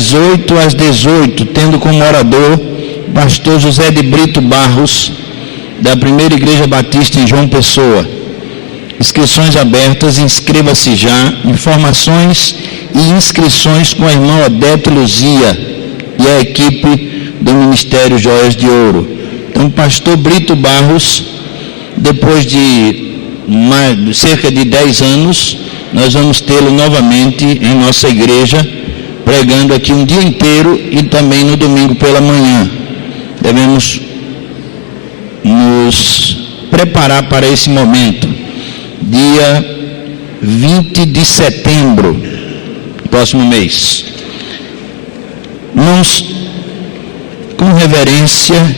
das 8 às 18, tendo como orador o pastor José de Brito Barros, da Primeira Igreja Batista em João Pessoa. Inscrições abertas, inscreva-se já. Informações e inscrições com a irmã Odete Luzia e a equipe do Ministério Joias de Ouro. Então, pastor Brito Barros, depois de cerca de 10 anos, nós vamos tê-lo novamente em nossa igreja, pregando aqui um dia inteiro e também no domingo pela manhã. Devemos nos preparar para esse momento. Dia 20 de setembro, próximo mês. Irmãos, com reverência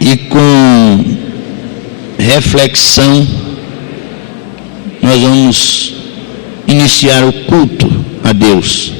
e com reflexão, nós vamos iniciar o culto a Deus.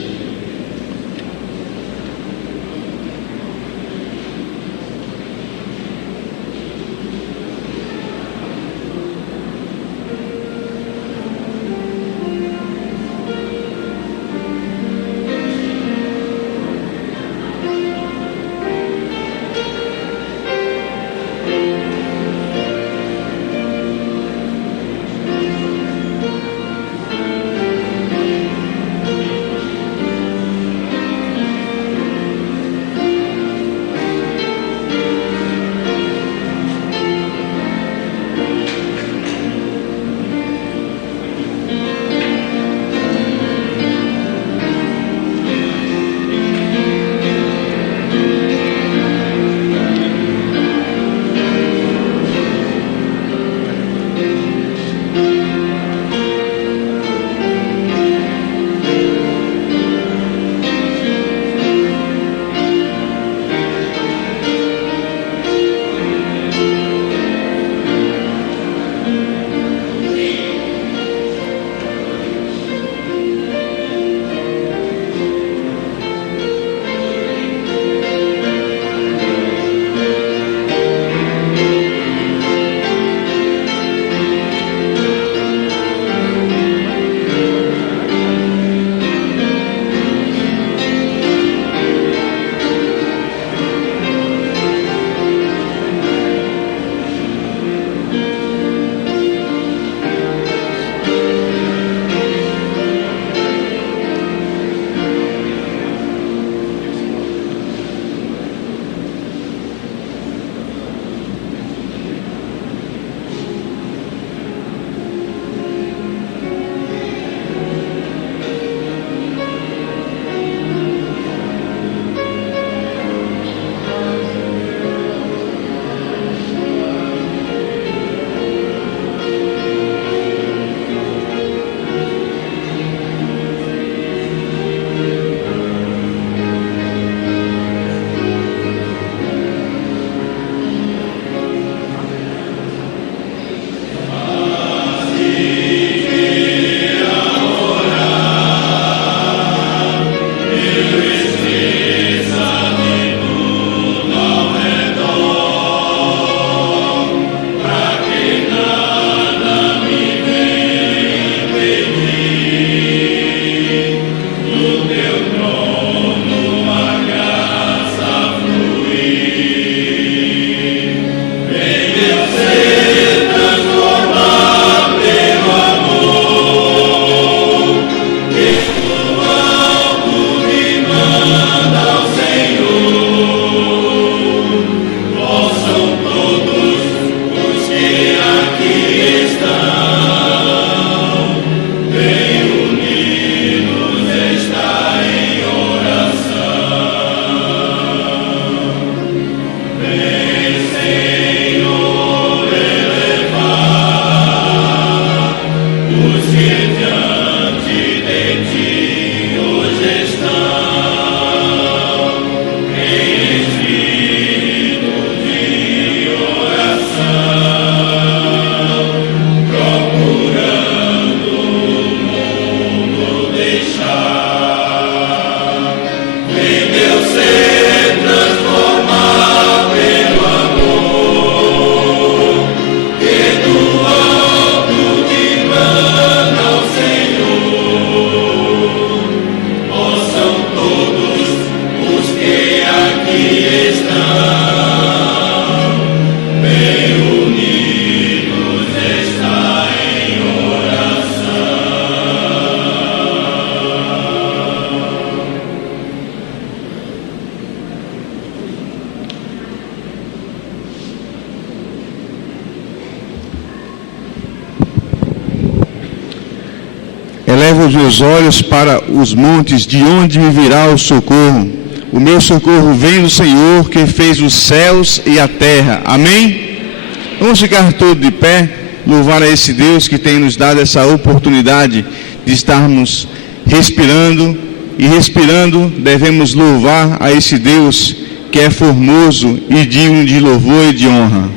os meus olhos para os montes, de onde me virá o socorro? O meu socorro vem do Senhor, que fez os céus e a terra. Amém? Vamos ficar todos de pé, louvar a esse Deus que tem nos dado essa oportunidade de estarmos respirando, e respirando devemos louvar a esse Deus que é formoso e digno de louvor e de honra.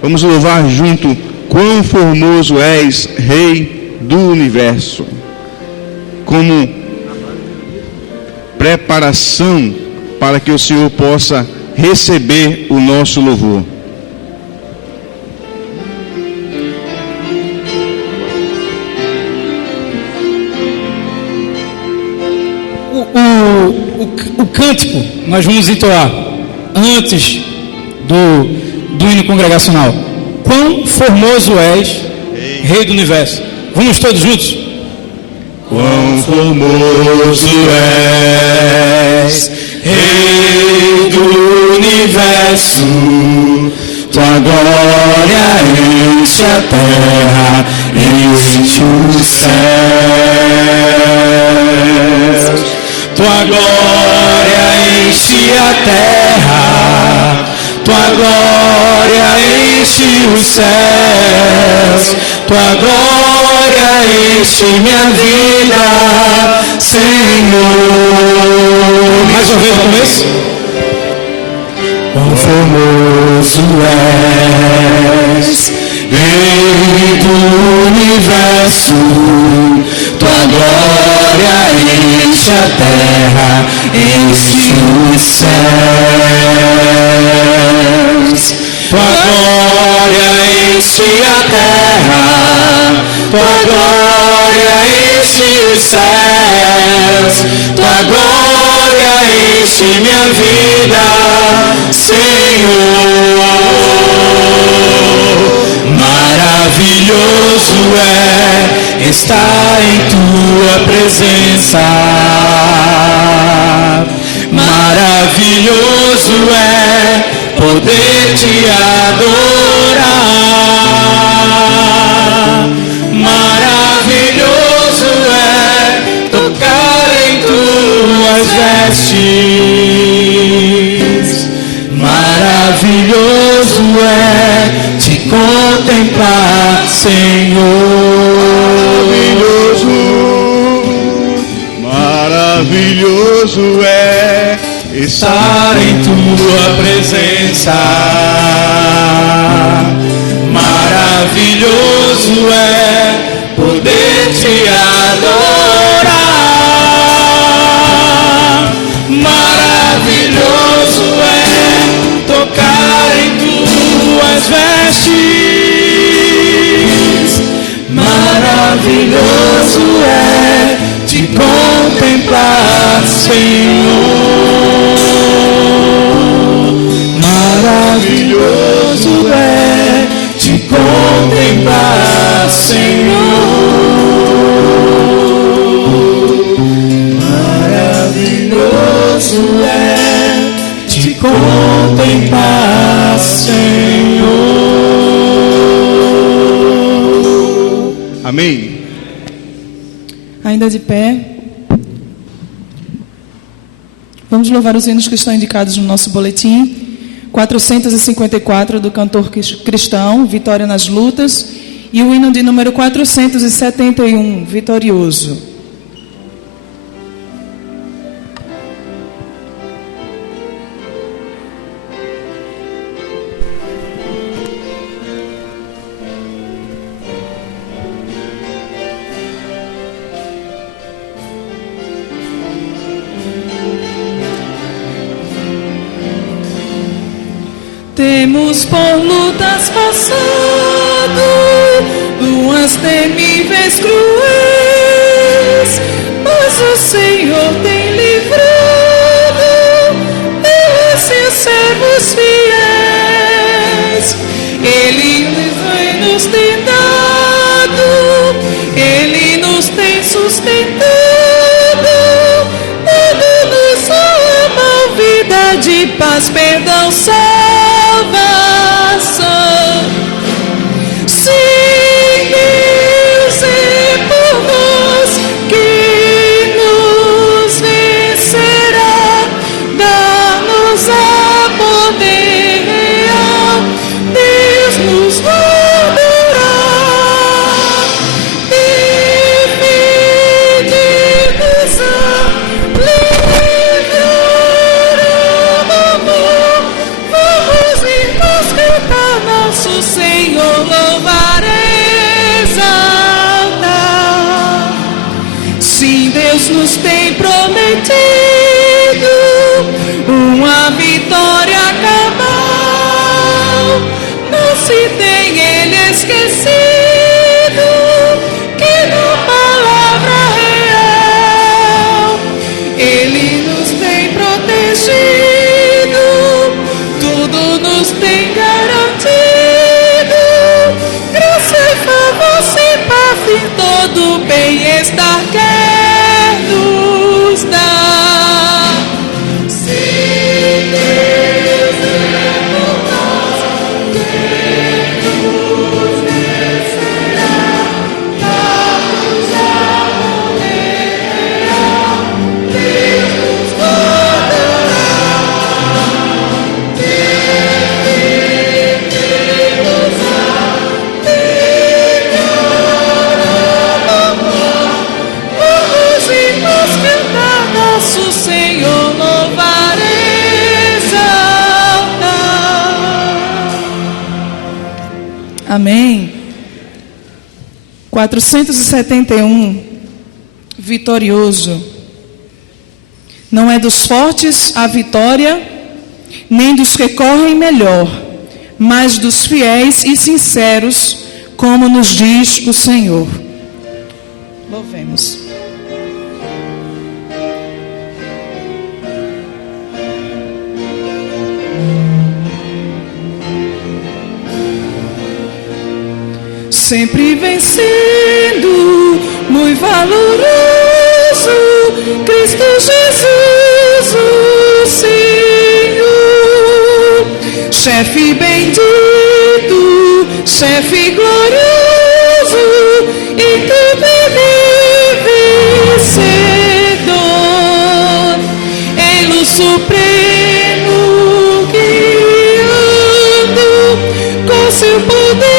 Vamos louvar junto: quão formoso és, Rei do universo. Como preparação para que o Senhor possa receber o nosso louvor. O cântico nós vamos entoar antes do hino congregacional. Quão formoso és, Rei do universo. Vamos todos juntos? Quão formoso és, Rei do universo, tua glória enche a terra, enche os céus. Tua glória enche a terra, tua glória enche os céus, tua glória enche minha vida, Senhor. Mais uma vez no começo. Quão formoso és, Rei do universo, tua glória enche a terra, enche os céus. Tua glória enche a terra, tua glória enche os céus, tua glória enche minha vida, Senhor. Maravilhoso é estar em tua presença, maravilhoso é poder te adorar, maravilhoso é tocar em tuas vestes, maravilhoso é te contemplar, Senhor. Maravilhoso é Estar em tua presença, maravilhoso é poder te adorar, maravilhoso é tocar em tuas vestes, maravilhoso é te contemplar, Senhor. Maravilhoso é te contemplar, Senhor. Maravilhoso é te contemplar, Senhor. Amém. Ainda de pé. Vamos louvar os hinos que estão indicados no nosso boletim. 454 do cantor cristão, Vitória nas Lutas, e o hino de número 471, Vitorioso. Temos por lutas passado, luas temíveis cruéis, mas o Senhor tem livrado de seus servos fiéis. Ele vem nos tem dado, Ele nos tem sustentado, dando-nos uma vida de paz, perdão, salvação. Sim, Deus é por tem prometido uma vitória cabal. Não se tem ele esquecido que na palavra real ele nos tem protegido, tudo nos tem garantido. Graça e favor sem par fim, todo bem-estar quer nos dar. Se Deus é por nós, quem nos vencerá? Vamos morrerá, Deus nos guardará. Vamos irmãos cantar, nosso Senhor louvar, exaltar. Amém. 471, vitorioso. Não é dos fortes a vitória, nem dos que correm melhor, mas dos fiéis e sinceros, como nos diz o Senhor. Louvemos. Sempre vencendo, muito valoroso, Cristo Jesus, o Senhor. Chefe bendito, chefe glorioso, e tu vencedor. Ele o supremo guiando com seu poder.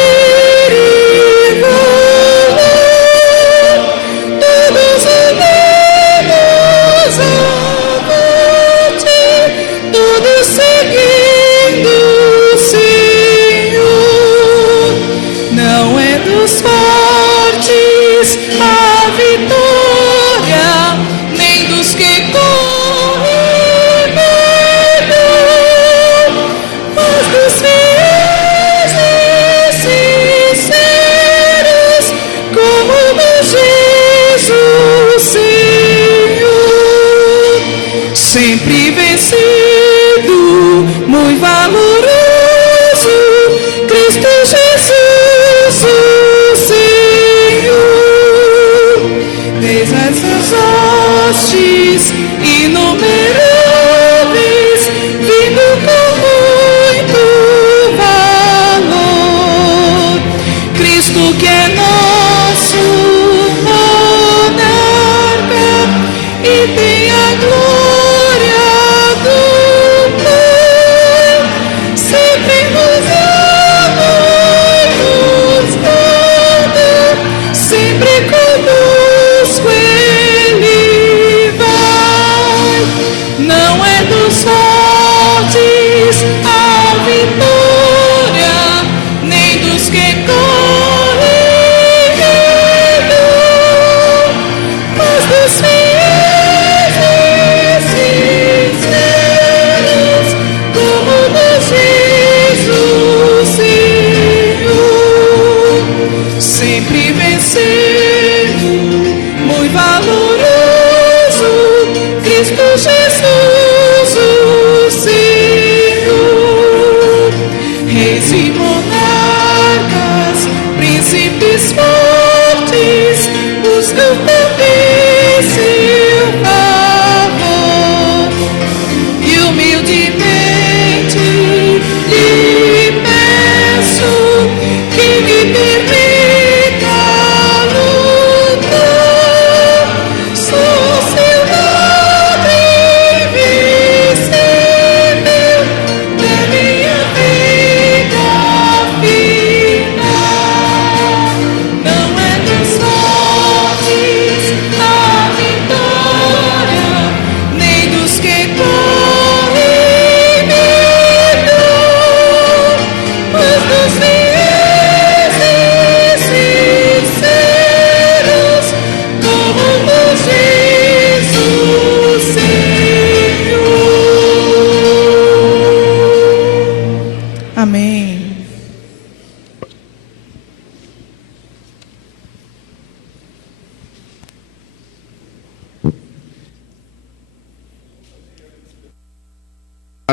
Sempre vencido, muito valoroso, Cristo Jesus, o Senhor. Desde essas hostes inumeráveis, vindo com muito valor, Cristo que é nosso monarca e tem a glória do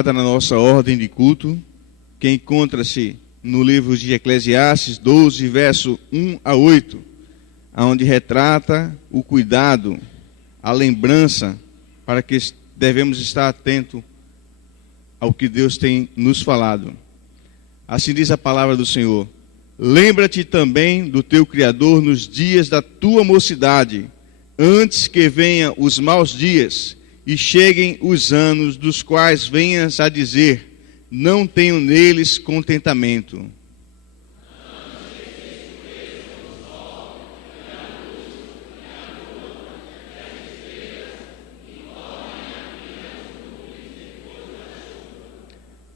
na nossa ordem de culto, que encontra-se no livro de Eclesiastes 12, verso 1 a 8, onde retrata o cuidado, a lembrança, para que devemos estar atentos ao que Deus tem nos falado. Assim diz a palavra do Senhor: lembra-te também do teu Criador nos dias da tua mocidade, antes que venham os maus dias e cheguem os anos dos quais venhas a dizer: não tenho neles contentamento.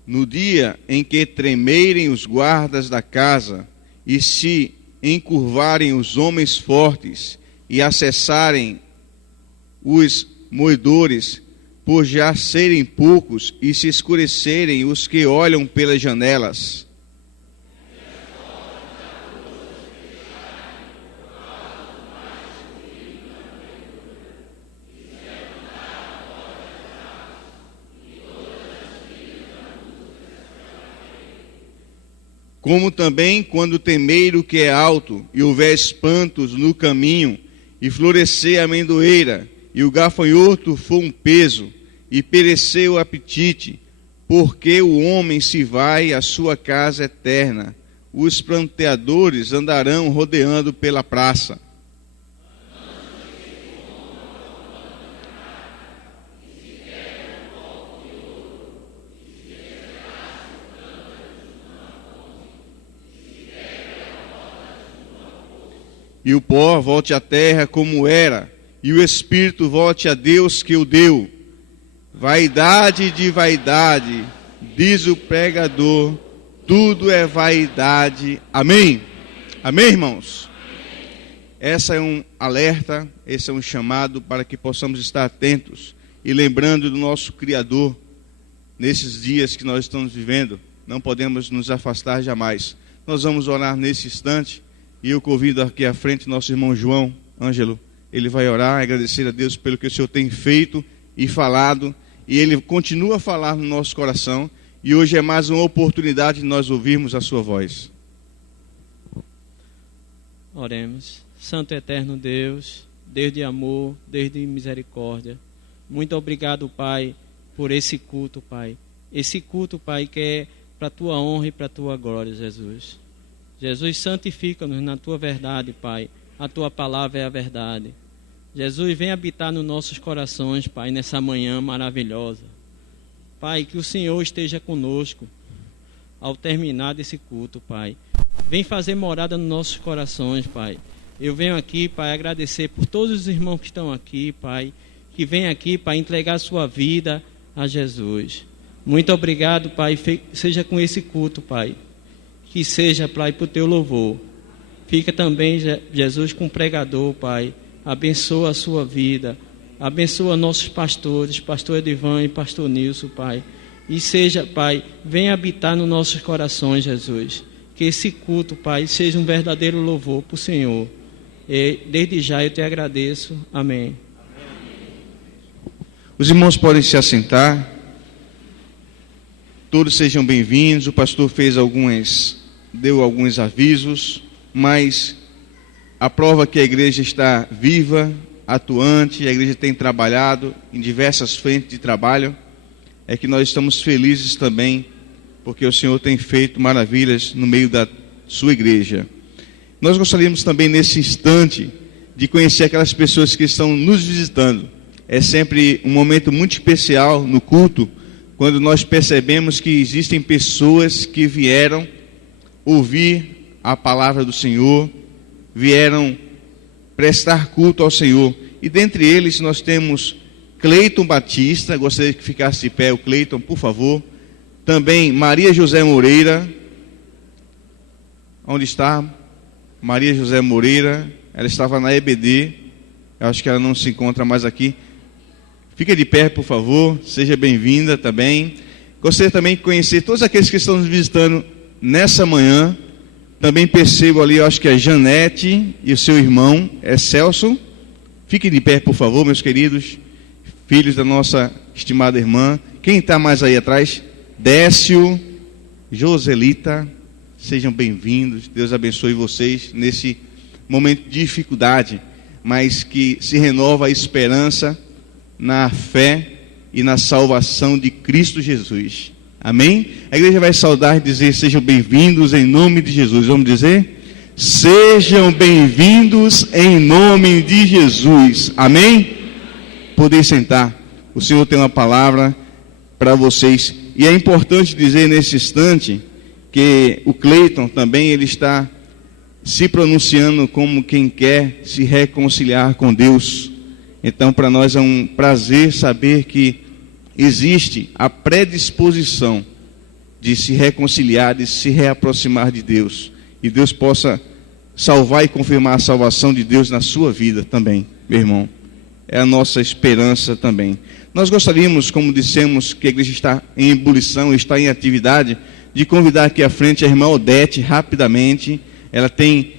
No dia em que tremerem os guardas da casa, e se encurvarem os homens fortes, e acessarem os moedores, por já serem poucos, e se escurecerem os que olham pelas janelas. Como também quando temer o que é alto, e houver espantos no caminho, e florescer a amendoeira, e o gafanhoto for um peso, e perecer o apetite, porque o homem se vai à sua casa eterna, os pranteadores andarão rodeando pela praça. E o pó volte à terra como era, e o espírito volte a Deus que o deu. Vaidade de vaidade, diz o pregador, tudo é vaidade. Amém? Amém, irmãos? Essa é um alerta, esse é um chamado para que possamos estar atentos e lembrando do nosso Criador nesses dias que nós estamos vivendo. Não podemos nos afastar jamais. Nós vamos orar nesse instante. E eu convido aqui à frente nosso irmão João Ângelo. Ele vai orar, agradecer a Deus pelo que o Senhor tem feito e falado. E Ele continua a falar no nosso coração. E hoje é mais uma oportunidade de nós ouvirmos a sua voz. Oremos. Santo e eterno Deus, Deus de amor, Deus de misericórdia. Muito obrigado, Pai, por esse culto, Pai. Esse culto, Pai, que é para a Tua honra e para a Tua glória, Jesus. Jesus, santifica-nos na Tua verdade, Pai. A Tua palavra é a verdade. Jesus, vem habitar nos nossos corações, Pai, nessa manhã maravilhosa. Pai, que o Senhor esteja conosco ao terminar desse culto, Pai. Vem fazer morada nos nossos corações, Pai. Eu venho aqui, Pai, agradecer por todos os irmãos que estão aqui, Pai, que vêm aqui para entregar a sua vida a Jesus. Muito obrigado, Pai. Seja com esse culto, Pai. Que seja, Pai, para o Teu louvor. Fica também, Jesus, com o pregador, Pai. Abençoa a sua vida. Abençoa nossos pastores, pastor Edivan e pastor Nilson, Pai. E seja, Pai, venha habitar nos nossos corações, Jesus. Que esse culto, Pai, seja um verdadeiro louvor para o Senhor. E desde já eu te agradeço. Amém. Os irmãos podem se assentar. Todos sejam bem-vindos. O pastor deu alguns avisos, mas a prova que a igreja está viva, atuante, a igreja tem trabalhado em diversas frentes de trabalho, é que nós estamos felizes também, porque o Senhor tem feito maravilhas no meio da sua igreja. Nós gostaríamos também nesse instante de conhecer aquelas pessoas que estão nos visitando. É sempre um momento muito especial no culto, quando nós percebemos que existem pessoas que vieram ouvir a palavra do Senhor, vieram prestar culto ao Senhor. E dentre eles nós temos Cleiton Batista, gostaria que ficasse de pé o Cleiton, por favor. Também Maria José Moreira. Onde está Maria José Moreira? Ela estava na EBD, eu acho que ela não se encontra mais aqui. Fica de pé, por favor, seja bem-vinda também. Gostaria também de conhecer todos aqueles que estão nos visitando nessa manhã. Também percebo ali, eu acho que é Janete e o seu irmão, é Celso. Fiquem de pé, por favor, meus queridos. filhos da nossa estimada irmã. Quem está mais aí atrás? Décio, Joselita, sejam bem-vindos. Deus abençoe vocês nesse momento de dificuldade, mas que se renova a esperança na fé e na salvação de Cristo Jesus. Amém? A igreja vai saudar e dizer: sejam bem-vindos em nome de Jesus. Vamos dizer? Sejam bem-vindos em nome de Jesus. Amém? Podem sentar. O Senhor tem uma palavra para vocês. E é importante dizer nesse instante que o Cleiton também ele está se pronunciando como quem quer se reconciliar com Deus. Então, para nós é um prazer saber que existe a predisposição de se reconciliar, de se reaproximar de Deus. E Deus possa salvar e confirmar a salvação de Deus na sua vida também, meu irmão. É a nossa esperança também. Nós gostaríamos, como dissemos, que a igreja está em ebulição, está em atividade, de convidar aqui à frente a irmã Odete rapidamente. Ela tem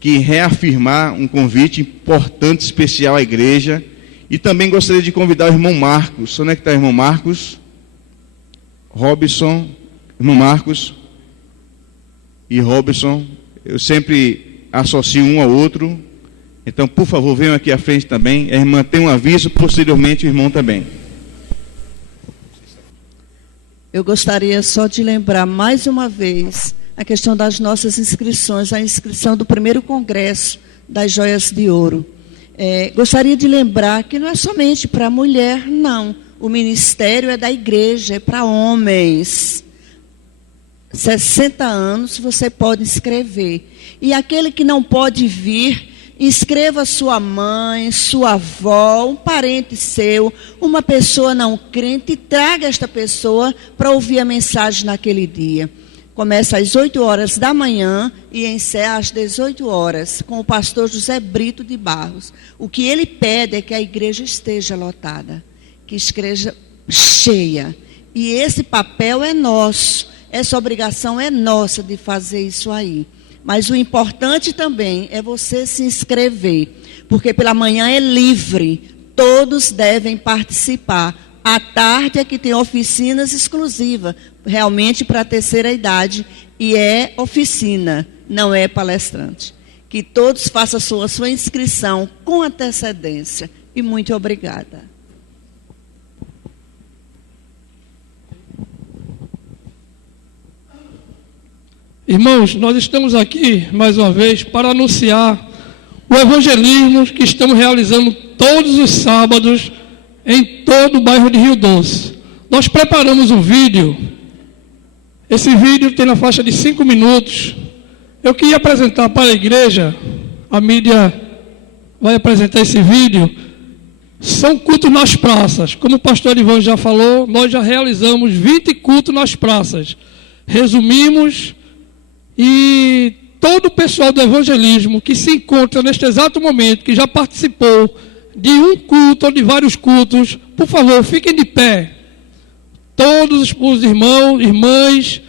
que reafirmar um convite importante, especial à igreja. E também gostaria de convidar o irmão Marcos. Onde é que está o irmão Marcos? Robson, irmão Marcos e Robson. Eu sempre associo um ao outro. Então, por favor, venham aqui à frente também. A irmã tem um aviso, posteriormente o irmão também. Eu gostaria só de lembrar mais uma vez a questão das nossas inscrições, a inscrição do primeiro congresso das Joias de Ouro. Gostaria de lembrar que não é somente para mulher, não. O ministério é da igreja, é para homens. 60 anos você pode inscrever. E aquele que não pode vir, inscreva sua mãe, sua avó, um parente seu, uma pessoa não crente, e traga esta pessoa para ouvir a mensagem naquele dia. Começa às 8 horas da manhã e encerra às 18 horas, com o pastor José Brito de Barros. O que ele pede é que a igreja esteja lotada, que esteja cheia. E esse papel é nosso, essa obrigação é nossa de fazer isso aí. Mas o importante também é você se inscrever, porque pela manhã é livre, todos devem participar. À tarde é que tem oficinas exclusivas, realmente para a terceira idade, e é oficina, não é palestrante. Que todos façam sua inscrição com antecedência. E muito obrigada. Irmãos, nós estamos aqui, mais uma vez, para anunciar o evangelismo que estamos realizando todos os sábados em todo o bairro de Rio Doce. Nós preparamos um vídeo. Esse vídeo tem na faixa de 5 minutos. Eu queria apresentar para a igreja, a mídia vai apresentar esse vídeo. São cultos nas praças. Como o pastor Ivan já falou, nós já realizamos 20 cultos nas praças. Resumimos. E todo o pessoal do evangelismo que se encontra neste exato momento, que já participou de um culto ou de vários cultos, por favor, fiquem de pé. Todos os irmãos, irmãs,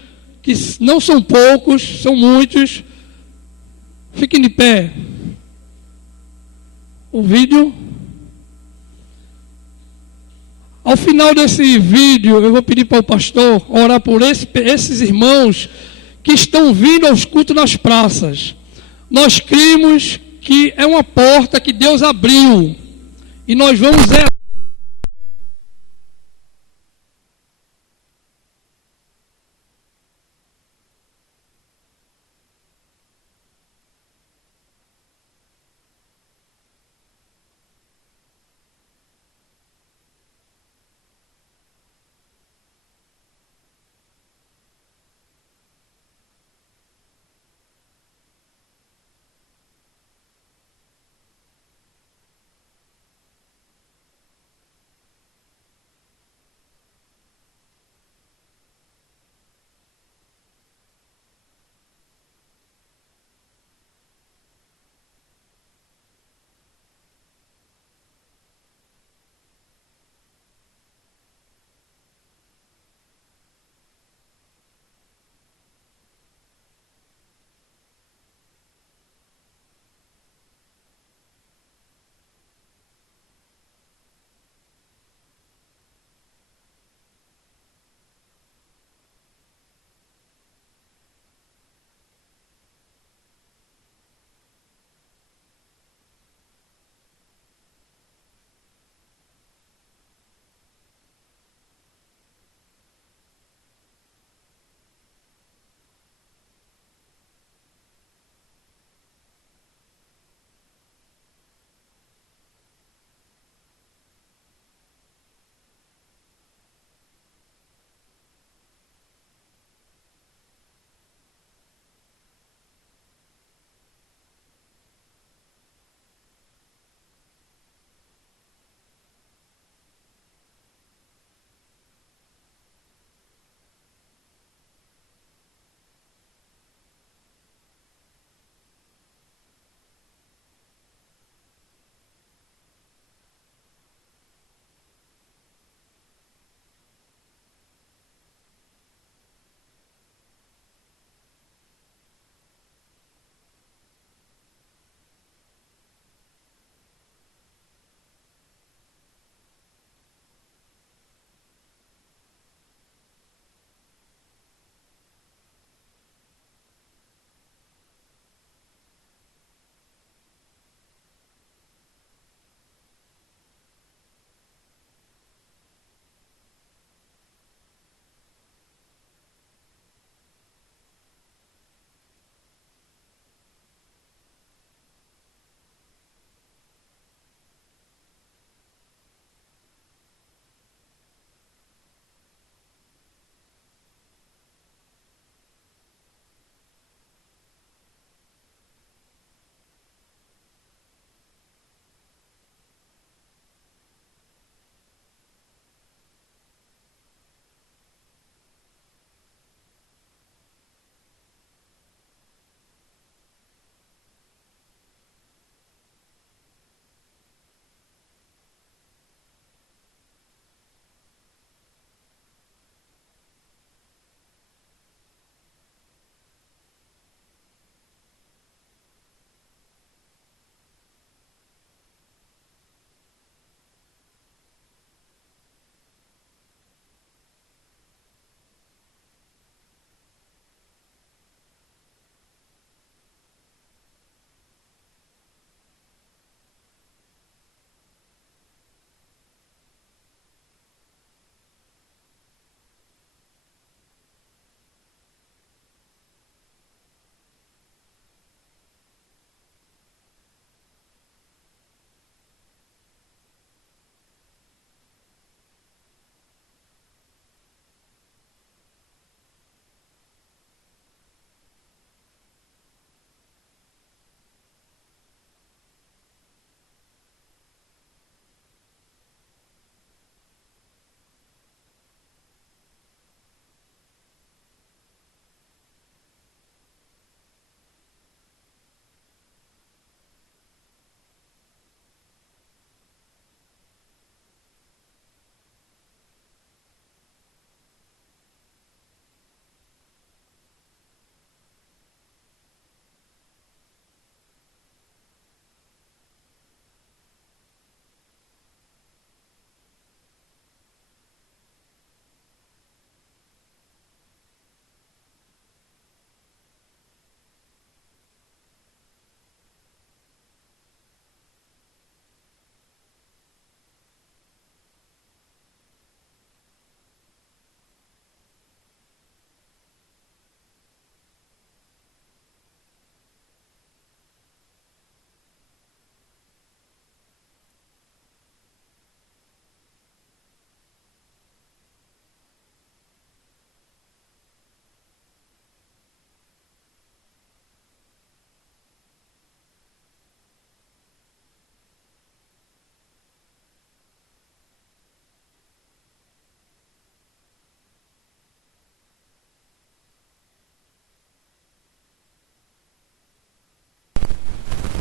que não são poucos, são muitos, fiquem de pé. O vídeo. Ao final desse vídeo, eu vou pedir para o pastor orar por esses irmãos que estão vindo aos cultos nas praças. Nós cremos que é uma porta que Deus abriu. E nós vamos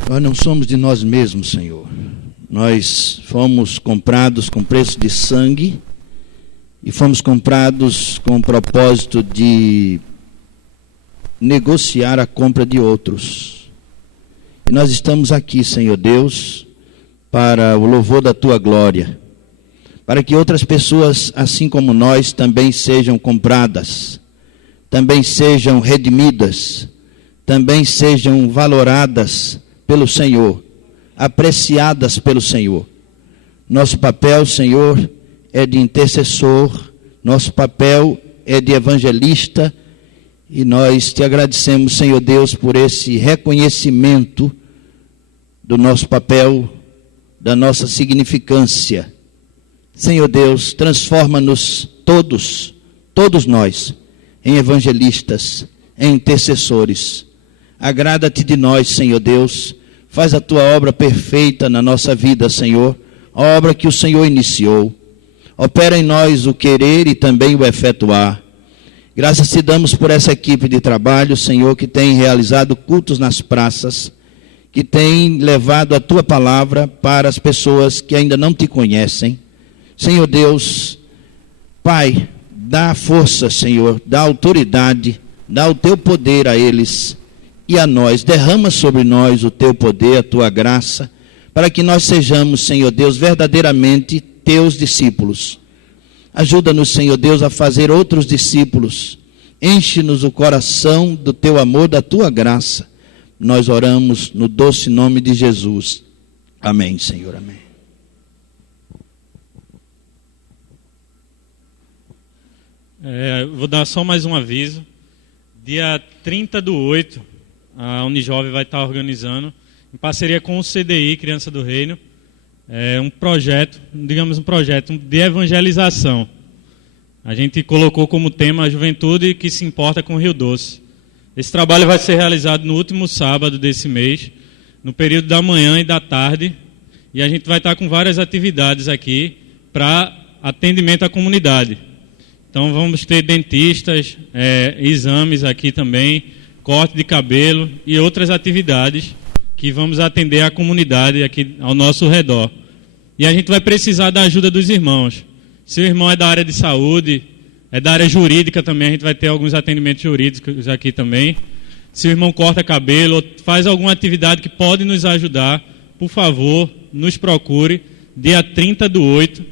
Nós não somos de nós mesmos, Senhor. Nós fomos comprados com preço de sangue e fomos comprados com o propósito de negociar a compra de outros. E nós estamos aqui, Senhor Deus, para o louvor da Tua glória, para que outras pessoas, assim como nós, também sejam compradas, também sejam redimidas, também sejam valoradas pelo Senhor, apreciadas pelo Senhor. Nosso papel, Senhor, é de intercessor, nosso papel é de evangelista, e nós te agradecemos, Senhor Deus, por esse reconhecimento do nosso papel, da nossa significância. Senhor Deus, transforma-nos todos nós, em evangelistas, em intercessores. Agrada-te de nós, Senhor Deus, faz a tua obra perfeita na nossa vida, Senhor, a obra que o Senhor iniciou. Opera em nós o querer e também o efetuar. Graças te damos por essa equipe de trabalho, Senhor, que tem realizado cultos nas praças, que tem levado a tua palavra para as pessoas que ainda não te conhecem. Senhor Deus, Pai, dá força, Senhor, dá autoridade, dá o teu poder a eles e a nós. Derrama sobre nós o teu poder, a tua graça, para que nós sejamos, Senhor Deus, verdadeiramente teus discípulos. Ajuda-nos, Senhor Deus, a fazer outros discípulos. Enche-nos o coração do teu amor, da tua graça. Nós oramos no doce nome de Jesus. Amém, Senhor, amém. Vou dar só mais um aviso. Dia 30/8, a Unijovem vai estar organizando, em parceria com o CDI, Criança do Reino, um projeto de evangelização. A gente colocou como tema a juventude que se importa com o Rio Doce. Esse trabalho vai ser realizado no último sábado desse mês, no período da manhã e da tarde, e a gente vai estar com várias atividades aqui para atendimento à comunidade. Então vamos ter dentistas, exames aqui também, corte de cabelo e outras atividades que vamos atender a comunidade aqui ao nosso redor. E a gente vai precisar da ajuda dos irmãos. Se o irmão é da área de saúde, é da área jurídica também, a gente vai ter alguns atendimentos jurídicos aqui também. Se o irmão corta cabelo ou faz alguma atividade que pode nos ajudar, por favor, nos procure. Dia 30/8,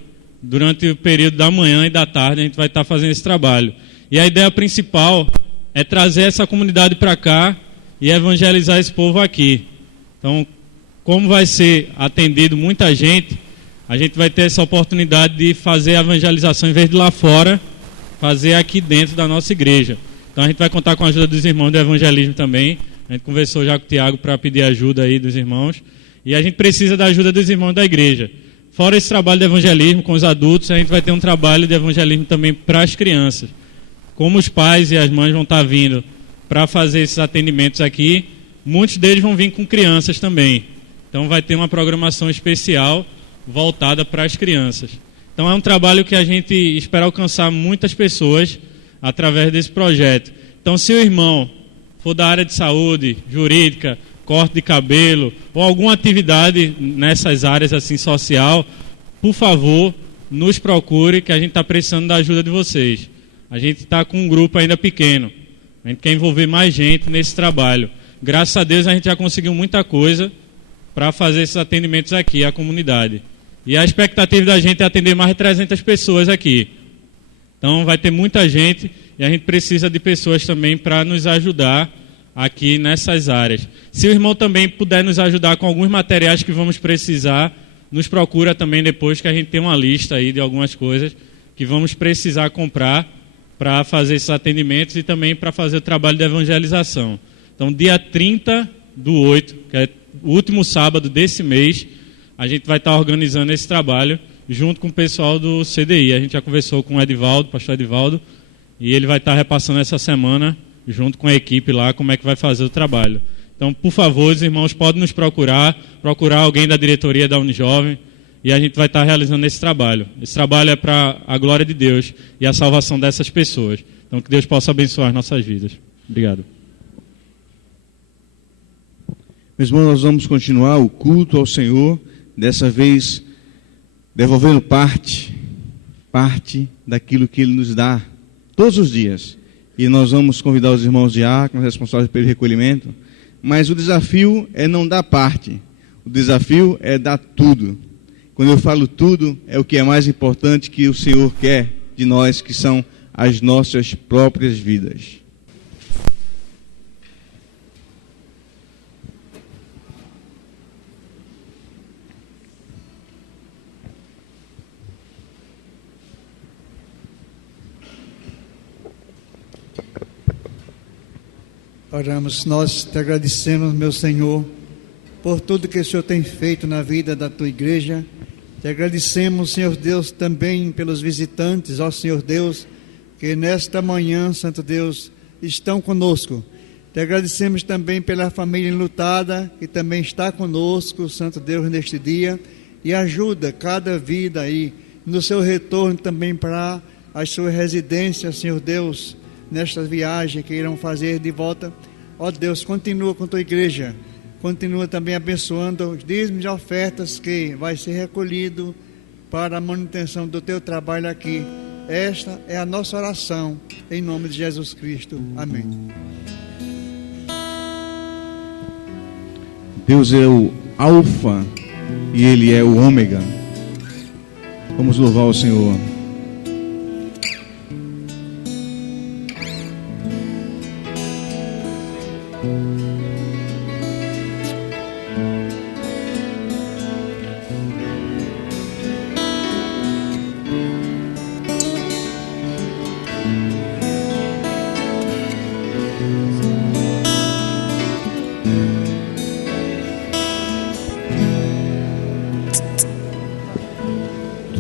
durante o período da manhã e da tarde, a gente vai estar fazendo esse trabalho. E a ideia principal é trazer essa comunidade para cá e evangelizar esse povo aqui. Então, como vai ser atendido muita gente, a gente vai ter essa oportunidade de fazer a evangelização, em vez de lá fora, fazer aqui dentro da nossa igreja. Então a gente vai contar com a ajuda dos irmãos do evangelismo também. A gente conversou já com o Tiago para pedir ajuda aí dos irmãos. E a gente precisa da ajuda dos irmãos da igreja. Fora esse trabalho de evangelismo com os adultos, a gente vai ter um trabalho de evangelismo também para as crianças. Como os pais e as mães vão estar vindo para fazer esses atendimentos aqui, muitos deles vão vir com crianças também. Então vai ter uma programação especial voltada para as crianças. Então é um trabalho que a gente espera alcançar muitas pessoas através desse projeto. Então se o irmão for da área de saúde, jurídica, corte de cabelo ou alguma atividade nessas áreas assim social, por favor, nos procure, que a gente está precisando da ajuda de vocês. A gente está com um grupo ainda pequeno. A gente quer envolver mais gente nesse trabalho. Graças a Deus a gente já conseguiu muita coisa para fazer esses atendimentos aqui à comunidade. E a expectativa da gente é atender mais de 300 pessoas aqui. Então vai ter muita gente e a gente precisa de pessoas também para nos ajudar aqui nessas áreas. Se o irmão também puder nos ajudar com alguns materiais que vamos precisar, nos procura também depois, que a gente tem uma lista aí de algumas coisas que vamos precisar comprar para fazer esses atendimentos e também para fazer o trabalho de evangelização. Então dia 30/8, que é o último sábado desse mês, a gente vai estar organizando esse trabalho junto com o pessoal do CDI. A gente já conversou com o Edivaldo, o pastor Edivaldo, e ele vai estar repassando essa semana, junto com a equipe lá, como é que vai fazer o trabalho. Então, por favor, os irmãos podem nos procurar alguém da diretoria da Unijovem, e a gente vai estar realizando esse trabalho. Esse trabalho é para a glória de Deus e a salvação dessas pessoas. Então, que Deus possa abençoar as nossas vidas. Obrigado. Meus irmãos, nós vamos continuar o culto ao Senhor, dessa vez devolvendo parte daquilo que Ele nos dá todos os dias. E nós vamos convidar os irmãos diáconos responsáveis pelo recolhimento, mas o desafio é não dar parte, o desafio é dar tudo. Quando eu falo tudo, é o que é mais importante que o Senhor quer de nós, que são as nossas próprias vidas. Oramos, nós te agradecemos, meu Senhor, por tudo que o Senhor tem feito na vida da tua igreja. Te agradecemos, Senhor Deus, também pelos visitantes, ó Senhor Deus, que nesta manhã, Santo Deus, estão conosco. Te agradecemos também pela família enlutada, que também está conosco, Santo Deus, neste dia, e ajuda cada vida aí, no seu retorno também para as suas residências, Senhor Deus, nesta viagem que irão fazer de volta. Ó Deus, continua com a tua igreja, continua também abençoando os dízimos e ofertas que vai ser recolhido para a manutenção do teu trabalho aqui. Esta é a nossa oração, em nome de Jesus Cristo. Amém. Deus é o Alfa e Ele é o Ômega. Vamos louvar o Senhor.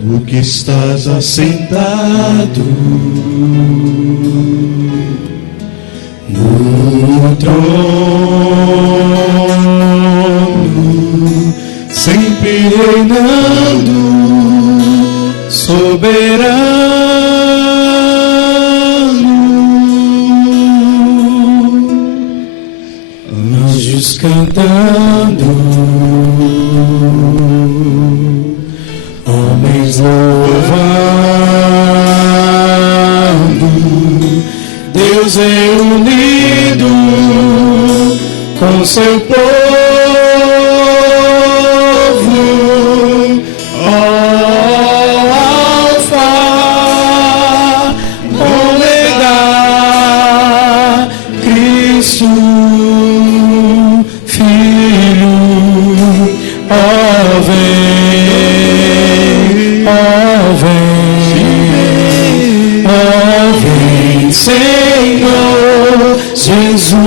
Tu que estás assentado no trono, sempre reinando, soberano, anjos cantando, homens louvando, Deus reunido com seu povo, ó Alfa, Ômega, Cristo, Filho, ó vem, Senhor Jesus.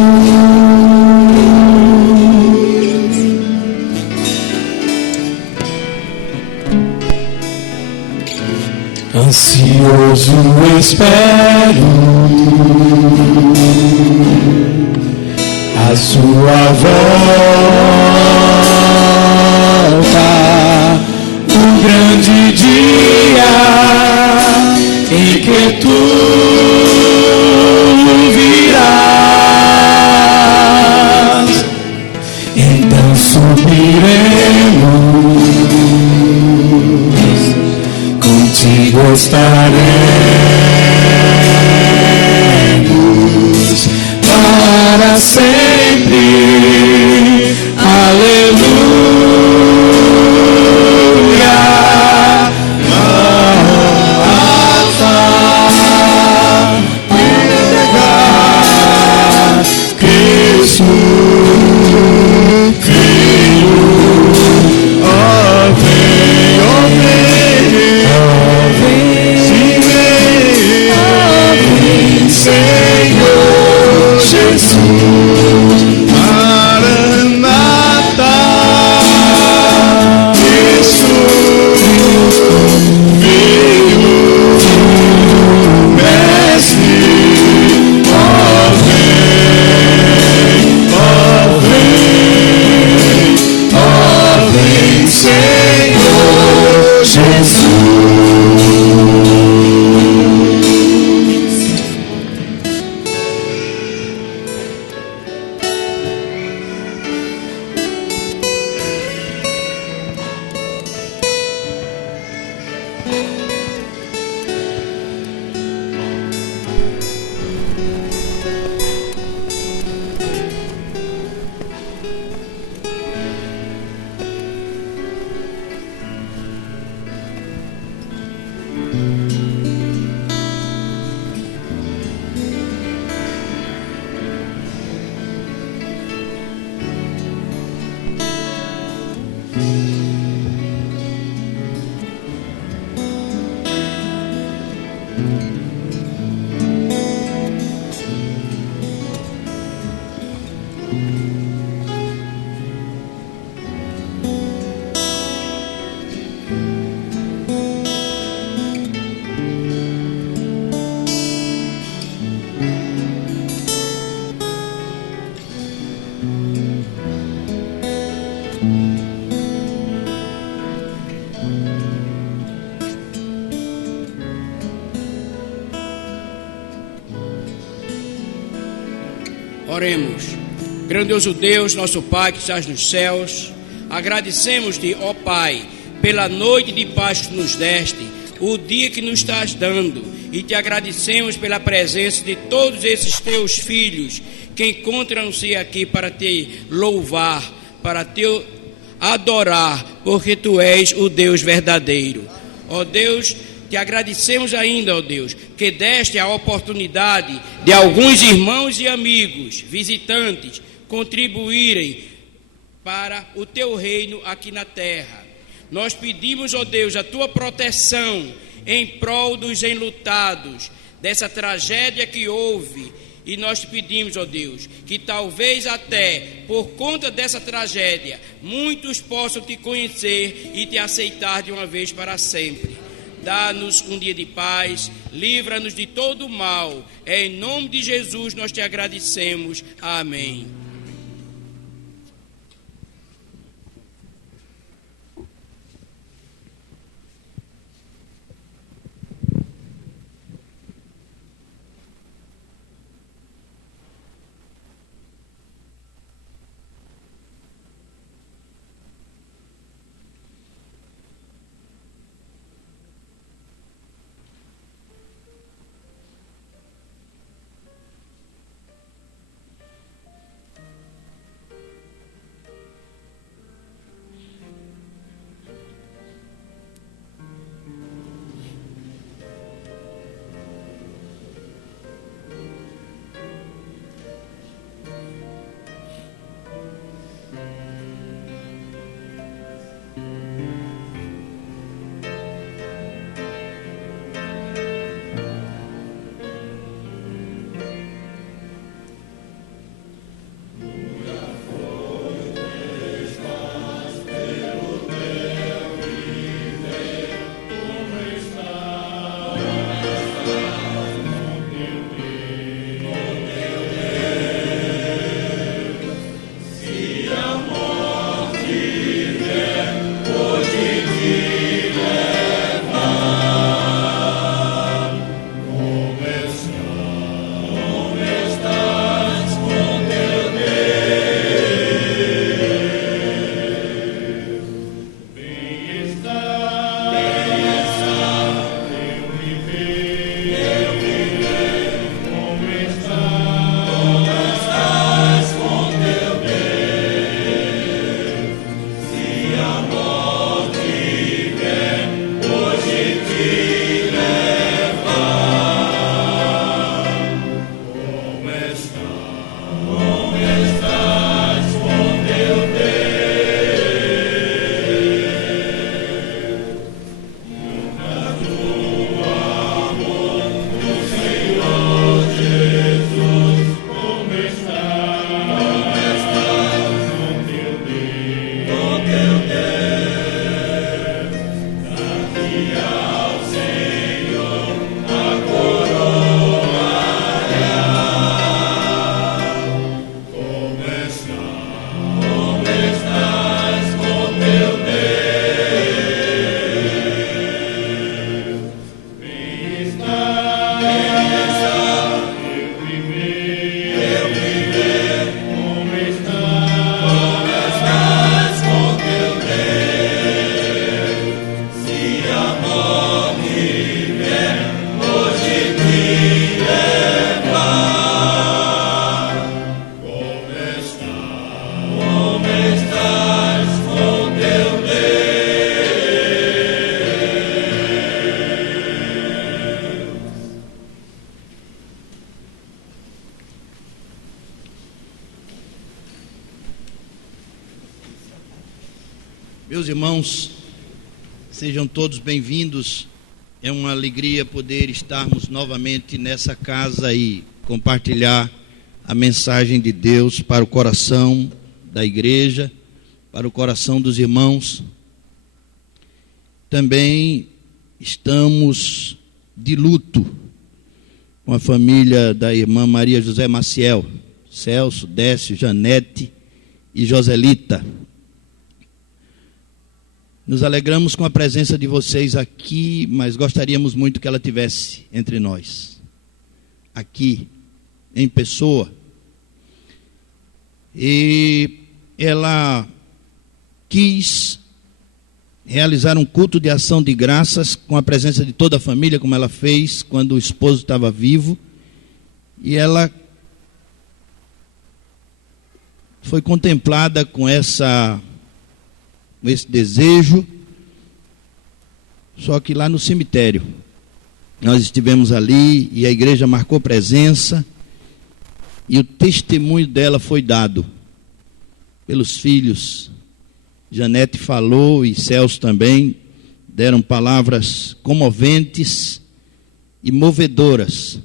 Ansioso espero a sua volta, o grande dia em que tu virás, então subiremos, contigo estaremos para sempre. Aleluia. Senhor Jesus. Oremos. Grandioso Deus, nosso Pai que estás nos céus, agradecemos-te, ó Pai, pela noite de paz que nos deste, o dia que nos estás dando, e te agradecemos pela presença de todos esses teus filhos que encontram-se aqui para te louvar, para te adorar, porque tu és o Deus verdadeiro. Ó Deus, te agradecemos ainda, ó Deus, que deste a oportunidade de alguns irmãos e amigos, visitantes, contribuírem para o teu reino aqui na terra. Nós pedimos, ó Deus, a tua proteção em prol dos enlutados, dessa tragédia que houve. E nós te pedimos, ó Deus, que talvez até por conta dessa tragédia, muitos possam te conhecer e te aceitar de uma vez para sempre. Dá-nos um dia de paz, livra-nos de todo o mal. Em nome de Jesus nós te agradecemos. Amém. Meus irmãos, sejam todos bem-vindos. É uma alegria poder estarmos novamente nessa casa e compartilhar a mensagem de Deus para o coração da igreja, para o coração dos irmãos. Também estamos de luto com a família da irmã Maria José Maciel, Celso, Décio, Janete e Joselita. Nos alegramos com a presença de vocês aqui, mas gostaríamos muito que ela estivesse entre nós, aqui, em pessoa. E ela quis realizar um culto de ação de graças com a presença de toda a família, como ela fez quando o esposo estava vivo. E ela foi contemplada com esse desejo, só que lá no cemitério. Nós estivemos ali e a igreja marcou presença e o testemunho dela foi dado pelos filhos. Janete falou e Celso também deram palavras comoventes e movedoras.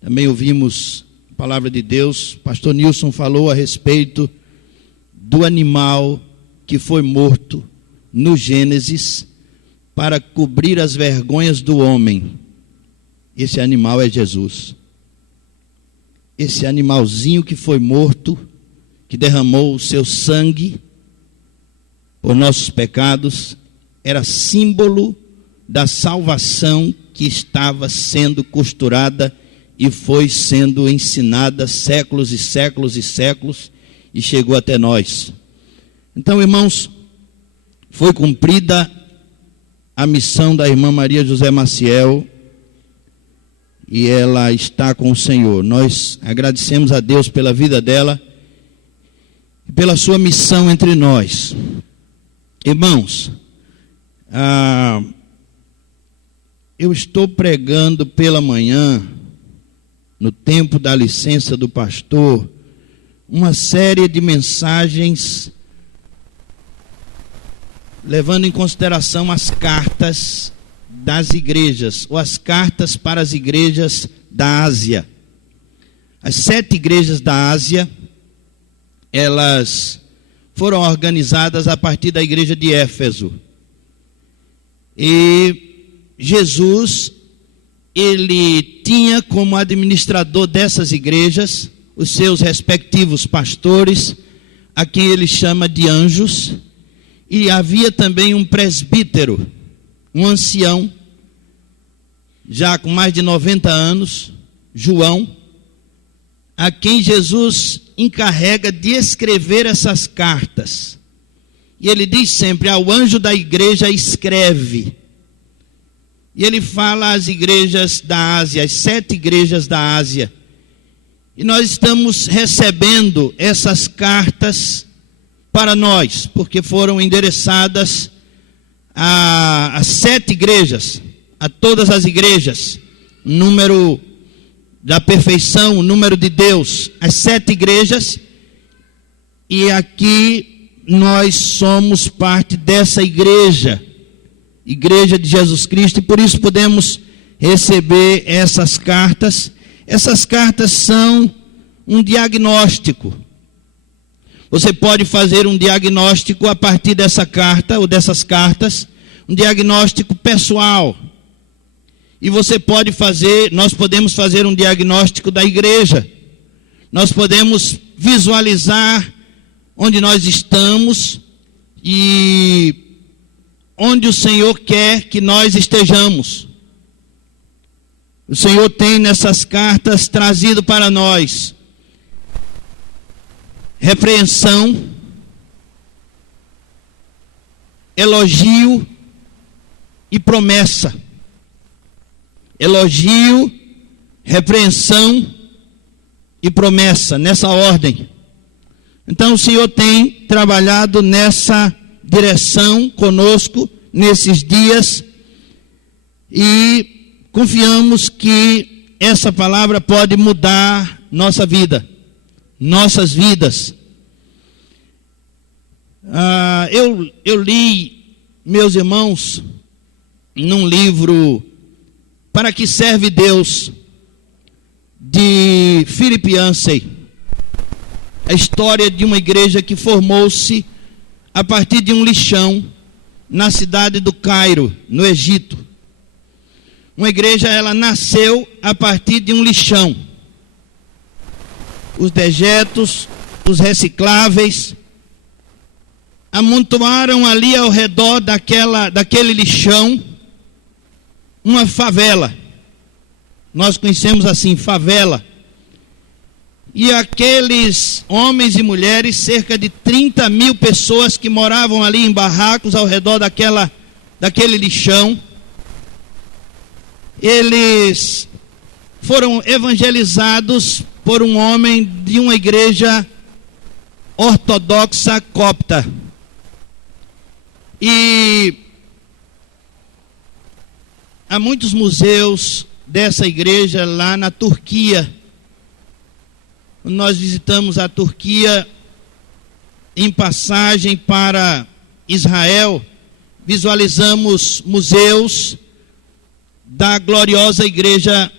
Também ouvimos a palavra de Deus. Pastor Nilson falou a respeito do animal que foi morto no Gênesis para cobrir as vergonhas do homem. Esse animal é Jesus. Esse animalzinho que foi morto, que derramou o seu sangue por nossos pecados, era símbolo da salvação que estava sendo costurada e foi sendo ensinada séculos e séculos e séculos e chegou até nós. Então, irmãos, foi cumprida a missão da irmã Maria José Maciel e ela está com o Senhor. Nós agradecemos a Deus pela vida dela e pela sua missão entre nós. Irmãos, eu estou pregando pela manhã, no tempo da licença do pastor, uma série de mensagens levando em consideração as cartas das igrejas, ou as cartas para as igrejas da Ásia. As 7 igrejas da Ásia, elas foram organizadas a partir da igreja de Éfeso. E Jesus, ele tinha como administrador dessas igrejas os seus respectivos pastores, a quem ele chama de anjos, e havia também um presbítero, um ancião, já com mais de 90 anos, João, a quem Jesus encarrega de escrever essas cartas. E ele diz sempre: ao anjo da igreja escreve. E ele fala às igrejas da Ásia, as 7 igrejas da Ásia. E nós estamos recebendo essas cartas para nós, porque foram endereçadas a 7 igrejas, a todas as igrejas, o número da perfeição, o número de Deus, as 7 igrejas, e aqui nós somos parte dessa igreja, Igreja de Jesus Cristo, e por isso podemos receber essas cartas. Essas cartas são um diagnóstico. Você pode fazer um diagnóstico a partir dessa carta, ou dessas cartas, um diagnóstico pessoal. E você pode fazer, nós podemos fazer um diagnóstico da igreja. Nós podemos visualizar onde nós estamos e onde o Senhor quer que nós estejamos. O Senhor tem nessas cartas trazido para nós repreensão, elogio e promessa. Elogio, repreensão e promessa, nessa ordem. Então o Senhor tem trabalhado nessa direção conosco nesses dias e confiamos que essa palavra pode mudar nossa vida, nossas vidas. Eu li, meus irmãos, num livro Para que Serve Deus, de Philip Yancey, a história de uma igreja que formou-se a partir de um lixão na cidade do Cairo, no Egito. Uma igreja, ela nasceu a partir de um lixão. Os dejetos, os recicláveis, amontoaram ali ao redor daquele lixão uma favela. Nós conhecemos assim, favela. E aqueles homens e mulheres, cerca de 30 mil pessoas que moravam ali em barracos ao redor daquele lixão, eles foram evangelizados por um homem de uma igreja ortodoxa copta. E há muitos museus dessa igreja lá na Turquia. Nós visitamos a Turquia em passagem para Israel, visualizamos museus da gloriosa igreja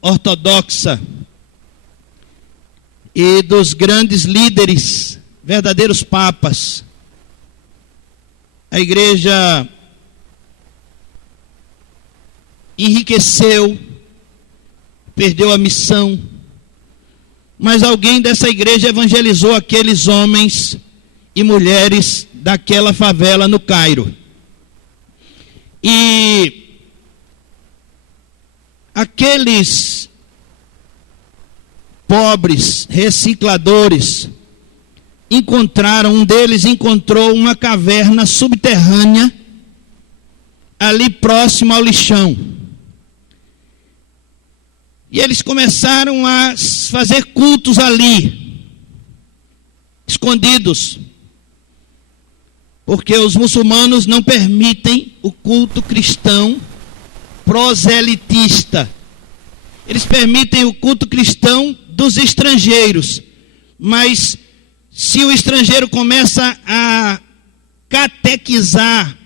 ortodoxa e dos grandes líderes, verdadeiros papas. A igreja enriqueceu, perdeu a missão, mas alguém dessa igreja evangelizou aqueles homens e mulheres daquela favela no Cairo. E aqueles pobres recicladores um deles encontrou uma caverna subterrânea ali próximo ao lixão. E eles começaram a fazer cultos ali, escondidos, porque os muçulmanos não permitem o culto cristão proselitista. Eles permitem o culto cristão dos estrangeiros, mas se o estrangeiro começa a catequizar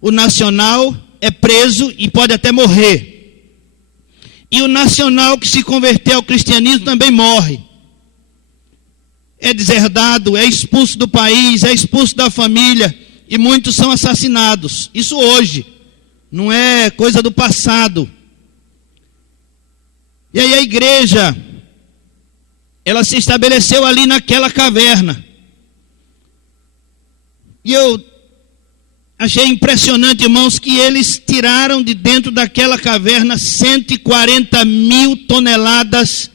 o nacional, é preso e pode até morrer. E o nacional que se converter ao cristianismo também morre. É deserdado, é expulso do país, é expulso da família, e muitos são assassinados. Isso hoje, não é coisa do passado. E aí a igreja, ela se estabeleceu ali naquela caverna. E eu achei impressionante, irmãos, que eles tiraram de dentro daquela caverna 140 mil toneladas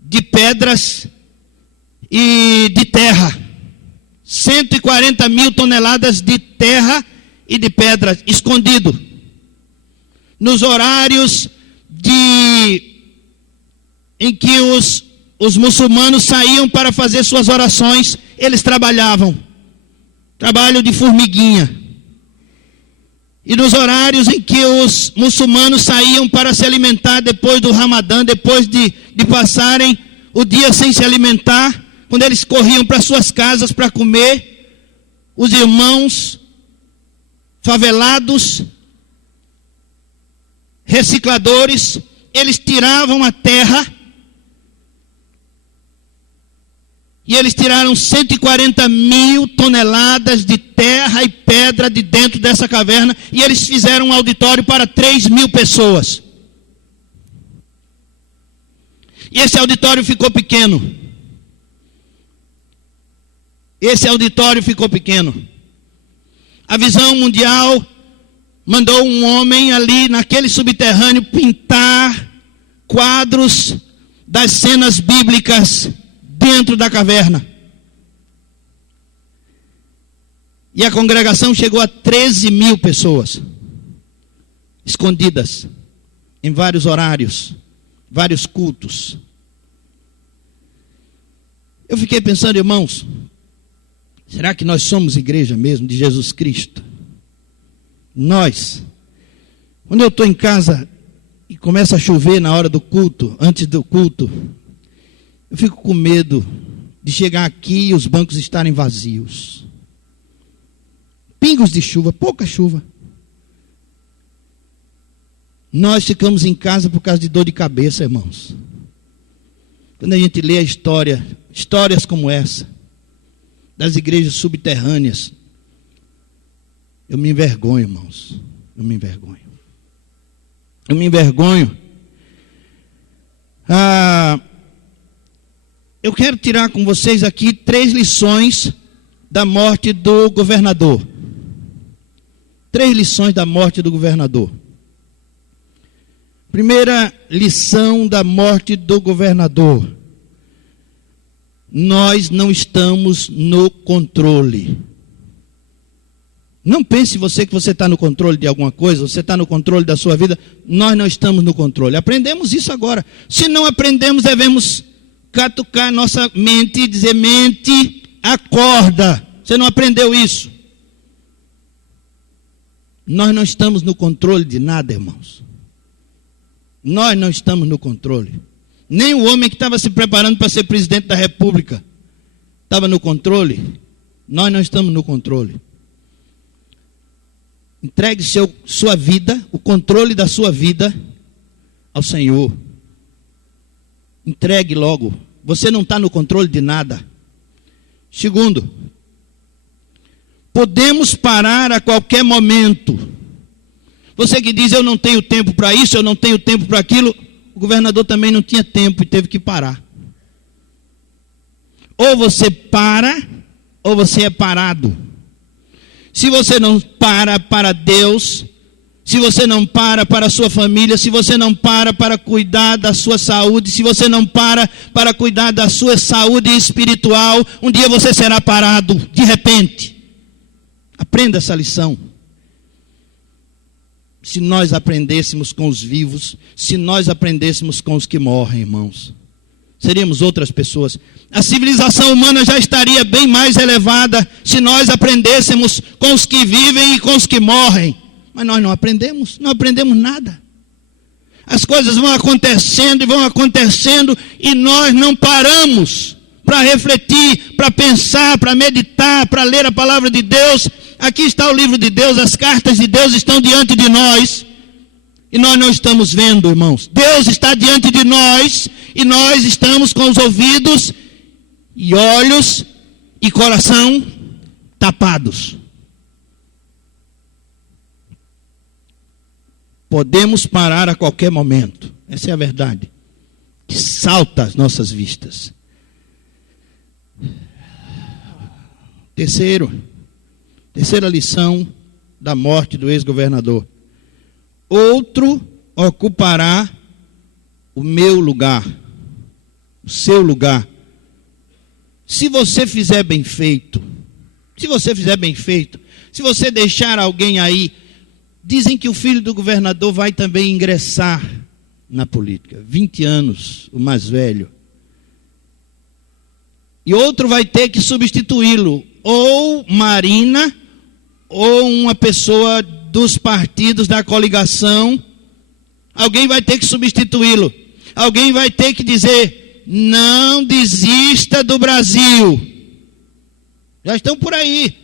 de pedras e de terra. 140 mil toneladas de terra e de pedras, escondido. Nos horários em que os muçulmanos saíam para fazer suas orações, eles trabalhavam. Trabalho de formiguinha. E nos horários em que os muçulmanos saíam para se alimentar depois do Ramadã, depois de passarem o dia sem se alimentar, quando eles corriam para suas casas para comer, os irmãos favelados, recicladores, eles tiravam a terra, e eles tiraram 140 mil toneladas de terra e pedra de dentro dessa caverna, e eles fizeram um auditório para 3 mil pessoas. E esse auditório ficou pequeno. A Visão Mundial mandou um homem ali naquele subterrâneo pintar quadros das cenas bíblicas dentro da caverna. E a congregação chegou a 13 mil pessoas, escondidas, em vários horários, vários cultos. Eu fiquei pensando, irmãos, será que nós somos igreja mesmo de Jesus Cristo? Nós, quando eu estou em casa e começa a chover na hora do culto, antes do culto, eu fico com medo de chegar aqui e os bancos estarem vazios. pingos de chuva, pouca chuva. Nós ficamos em casa por causa de dor de cabeça, irmãos. Quando a gente lê a história, histórias como essa, das igrejas subterrâneas, eu me envergonho, irmãos. Eu me envergonho. Eu me envergonho. Eu quero tirar com vocês aqui 3 lições da morte do governador. 3 lições da morte do governador. Primeira lição da morte do governador: nós não estamos no controle. Não pense você que você está no controle de alguma coisa, você está no controle da sua vida. Nós não estamos no controle. Aprendemos isso agora. Se não aprendemos, devemos catucar nossa mente e dizer: mente, acorda. Você não aprendeu isso. Nós não estamos no controle de nada, irmãos. Nós não estamos no controle. Nem o homem que estava se preparando para ser presidente da República estava no controle. Nós não estamos no controle. Entregue sua vida, o controle da sua vida ao Senhor. Entregue logo. Você não está no controle de nada. Segundo, podemos parar a qualquer momento. Você que diz: eu não tenho tempo para isso, eu não tenho tempo para aquilo. O governador também não tinha tempo e teve que parar. Ou você para, ou você é parado. Se você não para Deus, se você não para a sua família, se você não para cuidar da sua saúde, se você não para cuidar da sua saúde espiritual, um dia você será parado, de repente. Aprenda essa lição. Se nós aprendêssemos com os vivos, se nós aprendêssemos com os que morrem, irmãos, seríamos outras pessoas. A civilização humana já estaria bem mais elevada se nós aprendêssemos com os que vivem e com os que morrem. Mas nós não aprendemos nada. As coisas vão acontecendo e nós não paramos para refletir, para pensar, para meditar, para ler a palavra de Deus. Aqui está o livro de Deus, as cartas de Deus estão diante de nós e nós não estamos vendo, irmãos. Deus está diante de nós e nós estamos com os ouvidos e olhos e coração tapados. Podemos parar a qualquer momento. Essa é a verdade que salta às nossas vistas. Terceira lição da morte do ex-governador: outro ocupará o meu lugar, o seu lugar. Se você fizer bem feito, se você deixar alguém aí, dizem que o filho do governador vai também ingressar na política, 20 anos, o mais velho. E outro vai ter que substituí-lo, ou Marina, ou uma pessoa dos partidos da coligação. Alguém vai ter que substituí-lo. Alguém vai ter que dizer: não desista do Brasil. Já estão por aí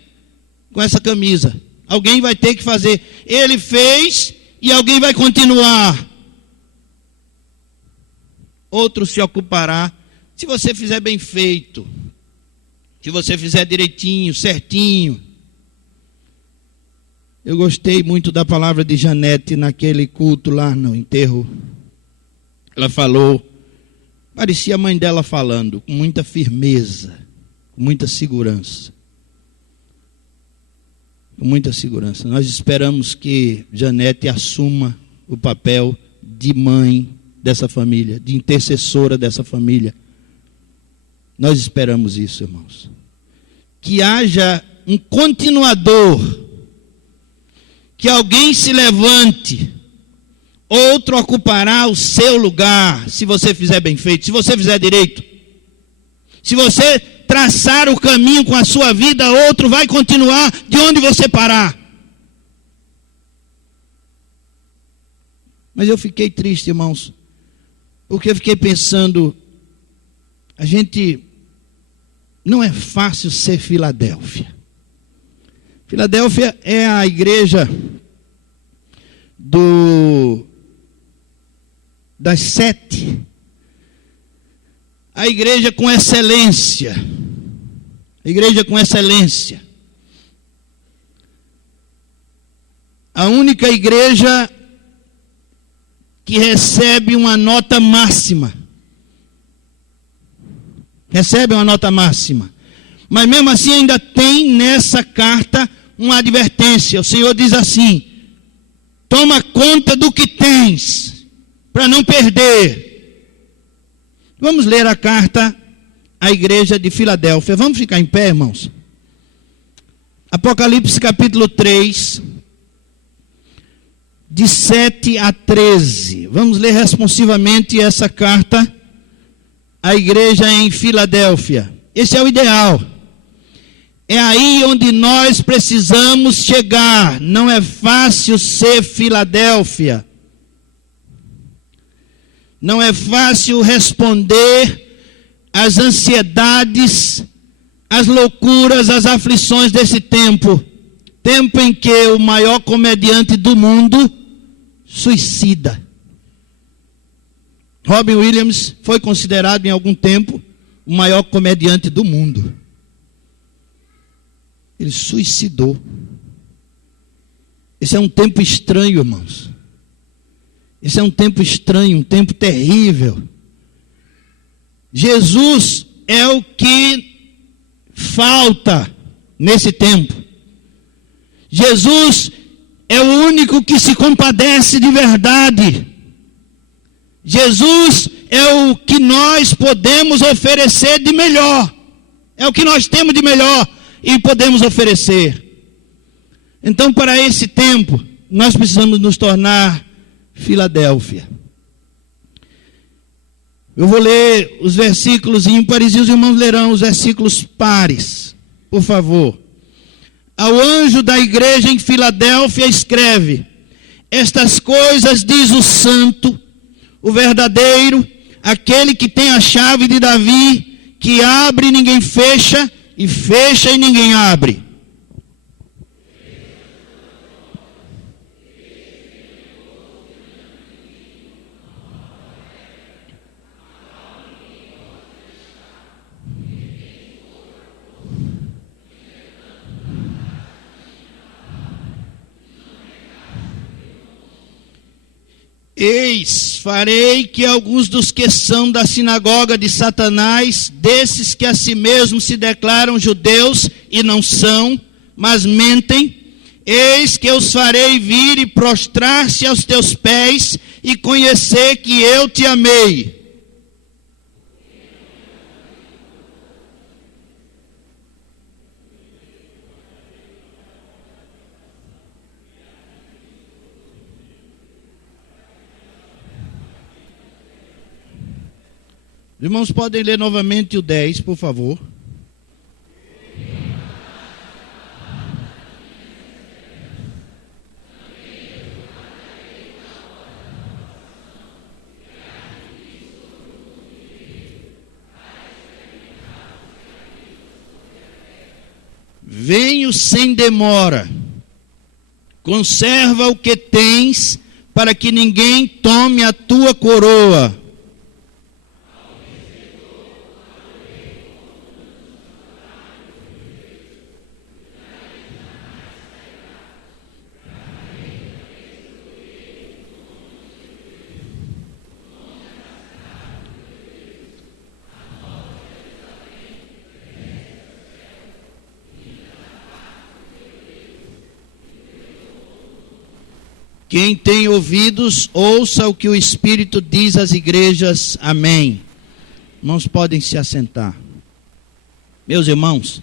com essa camisa. Alguém vai ter que fazer. Ele fez e alguém vai continuar. Outro se ocupará. Se você fizer bem feito, se você fizer direitinho, certinho. Eu gostei muito da palavra de Janete naquele culto lá no enterro. Ela falou, parecia a mãe dela falando, com muita firmeza, com muita segurança. Com muita segurança. Nós esperamos que Janete assuma o papel de mãe dessa família, de intercessora dessa família. Nós esperamos isso, irmãos. Que haja um continuador, que alguém se levante, outro ocupará o seu lugar, se você fizer bem feito, se você fizer direito. Se você traçar o caminho com a sua vida, outro vai continuar de onde você parar. Mas eu fiquei triste, irmãos, porque eu fiquei pensando, não é fácil ser Filadélfia. Filadélfia é a igreja das 7. A igreja com excelência. A igreja com excelência. A única igreja que recebe uma nota máxima. Recebe uma nota máxima. Mas mesmo assim ainda tem nessa carta uma advertência. O Senhor diz assim: toma conta do que tens, para não perder. Vamos ler a carta à igreja de Filadélfia. Vamos ficar em pé, irmãos? Apocalipse capítulo 3, de 7 a 13. Vamos ler responsivamente essa carta à igreja em Filadélfia. Esse é o ideal. É aí onde nós precisamos chegar. Não é fácil ser Filadélfia. Não é fácil responder às ansiedades, às loucuras, às aflições desse tempo. Tempo em que o maior comediante do mundo suicida. Robin Williams foi considerado em algum tempo o maior comediante do mundo. Ele suicidou. Esse é um tempo estranho, irmãos. Esse é um tempo estranho, um tempo terrível. Jesus é o que falta nesse tempo. Jesus é o único que se compadece de verdade. Jesus é o que nós podemos oferecer de melhor. É o que nós temos de melhor e podemos oferecer. Então, para esse tempo, nós precisamos nos tornar Filadélfia. Eu vou ler os versículos ímpares e os irmãos lerão os versículos pares, por favor. Ao anjo da igreja em Filadélfia escreve: estas coisas diz o santo, o verdadeiro, aquele que tem a chave de Davi, que abre e ninguém fecha, e fecha e ninguém abre. Eis, farei que alguns dos que são da sinagoga de Satanás, desses que a si mesmos se declaram judeus e não são, mas mentem, eis que os farei vir e prostrar-se aos teus pés e conhecer que eu te amei. Irmãos, podem ler novamente o 10, por favor. Venho sem demora. Conserva o que tens, para que ninguém tome a tua coroa. Quem tem ouvidos, ouça o que o Espírito diz às igrejas. Amém. Irmãos, podem se assentar. Meus irmãos,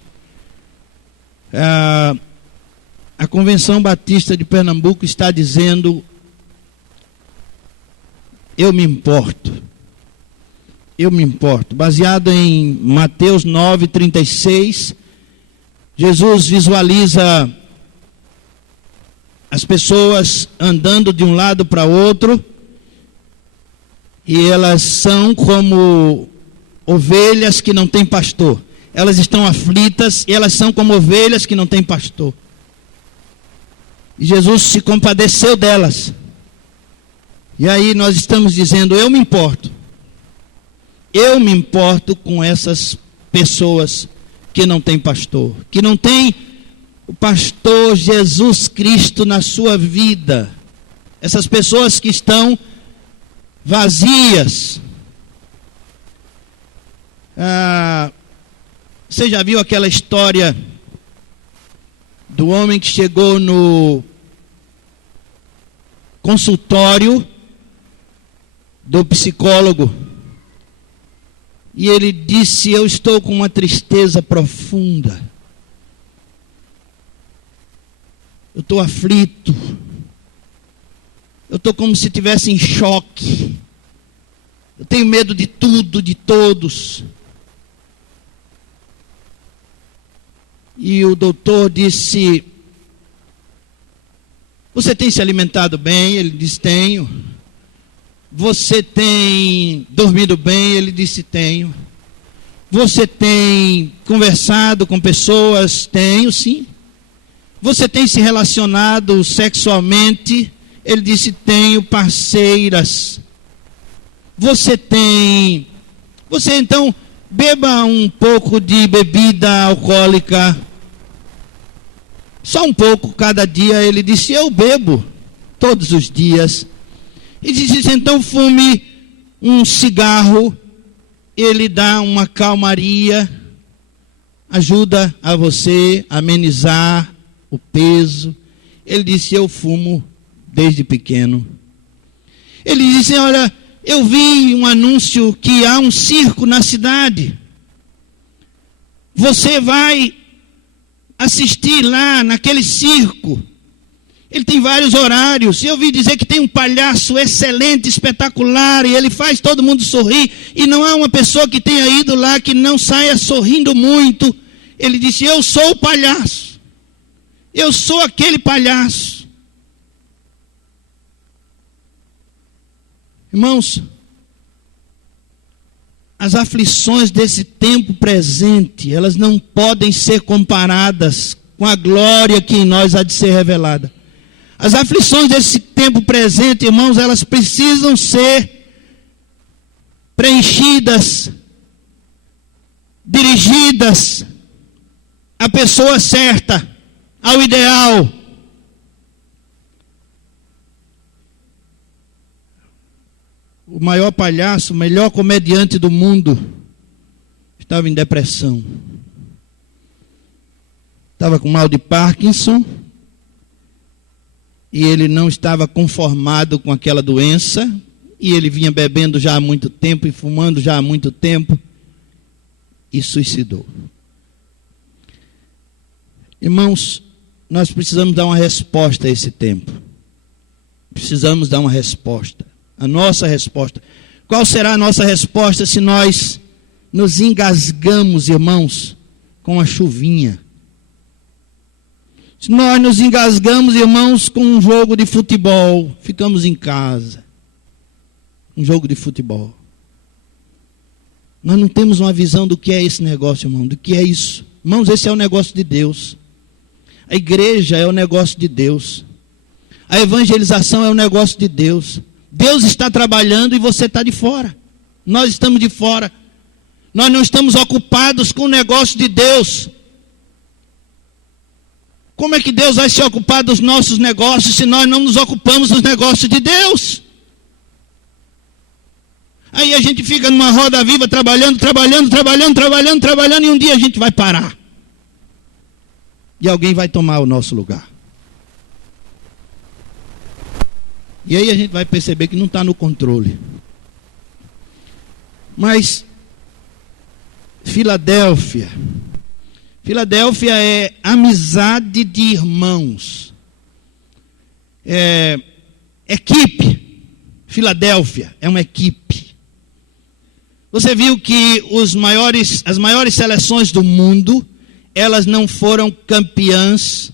a Convenção Batista de Pernambuco está dizendo: eu me importo. Eu me importo. Baseado em Mateus 9:36, Jesus visualiza as pessoas andando de um lado para outro, e elas são como ovelhas que não têm pastor. Elas estão aflitas e elas são como ovelhas que não têm pastor. E Jesus se compadeceu delas. E aí nós estamos dizendo, eu me importo. Eu me importo com essas pessoas que não têm pastor, que não têm o pastor Jesus Cristo na sua vida. Essas pessoas que estão vazias. Você já viu aquela história do homem que chegou no consultório do psicólogo e ele disse: eu estou com uma tristeza profunda, eu estou aflito, eu estou como se estivesse em choque, eu tenho medo de tudo, de todos. E o doutor disse: você tem se alimentado bem? Ele disse: tenho. Você tem dormido bem? Ele disse: tenho. Você tem conversado com pessoas? Tenho, sim. Você tem se relacionado sexualmente? Ele disse: tenho parceiras. Você então beba um pouco de bebida alcoólica, só um pouco cada dia. Ele disse: eu bebo todos os dias. E disse: então fume um cigarro, ele dá uma calmaria, ajuda a você a amenizar o peso. Ele disse: eu fumo desde pequeno. Ele disse: olha, eu vi um anúncio que há um circo na cidade. Você vai assistir lá naquele circo. Ele tem vários horários. Eu ouvi dizer que tem um palhaço excelente, espetacular, e ele faz todo mundo sorrir. E não há uma pessoa que tenha ido lá que não saia sorrindo muito. Ele disse: eu sou o palhaço. Eu sou aquele palhaço. Irmãos, as aflições desse tempo presente, elas não podem ser comparadas com a glória que em nós há de ser revelada. As aflições desse tempo presente, irmãos, elas precisam ser preenchidas, dirigidas à pessoa certa, ao ideal. O maior palhaço, o melhor comediante do mundo, estava em depressão. Estava com mal de Parkinson. E ele não estava conformado com aquela doença. E ele vinha bebendo já há muito tempo e fumando já há muito tempo. E suicidou. Irmãos, nós precisamos dar uma resposta a esse tempo. Precisamos dar uma resposta. A nossa resposta. Qual será a nossa resposta se nós nos engasgamos, irmãos, com a chuvinha? Se nós nos engasgamos, irmãos, com um jogo de futebol, ficamos em casa. Um jogo de futebol. Nós não temos uma visão do que é esse negócio, irmão, do que é isso. Irmãos, esse é o negócio de Deus. A igreja é o negócio de Deus. A evangelização é o negócio de Deus. Deus está trabalhando e você está de fora. Nós estamos de fora. Nós não estamos ocupados com o negócio de Deus. Como é que Deus vai se ocupar dos nossos negócios se nós não nos ocupamos dos negócios de Deus? Aí a gente fica numa roda viva trabalhando, e um dia a gente vai parar. E alguém vai tomar o nosso lugar. E aí a gente vai perceber que não está no controle. Mas Filadélfia é amizade de irmãos. Equipe. Filadélfia é uma equipe. Você viu que as maiores seleções do mundo, elas não foram campeãs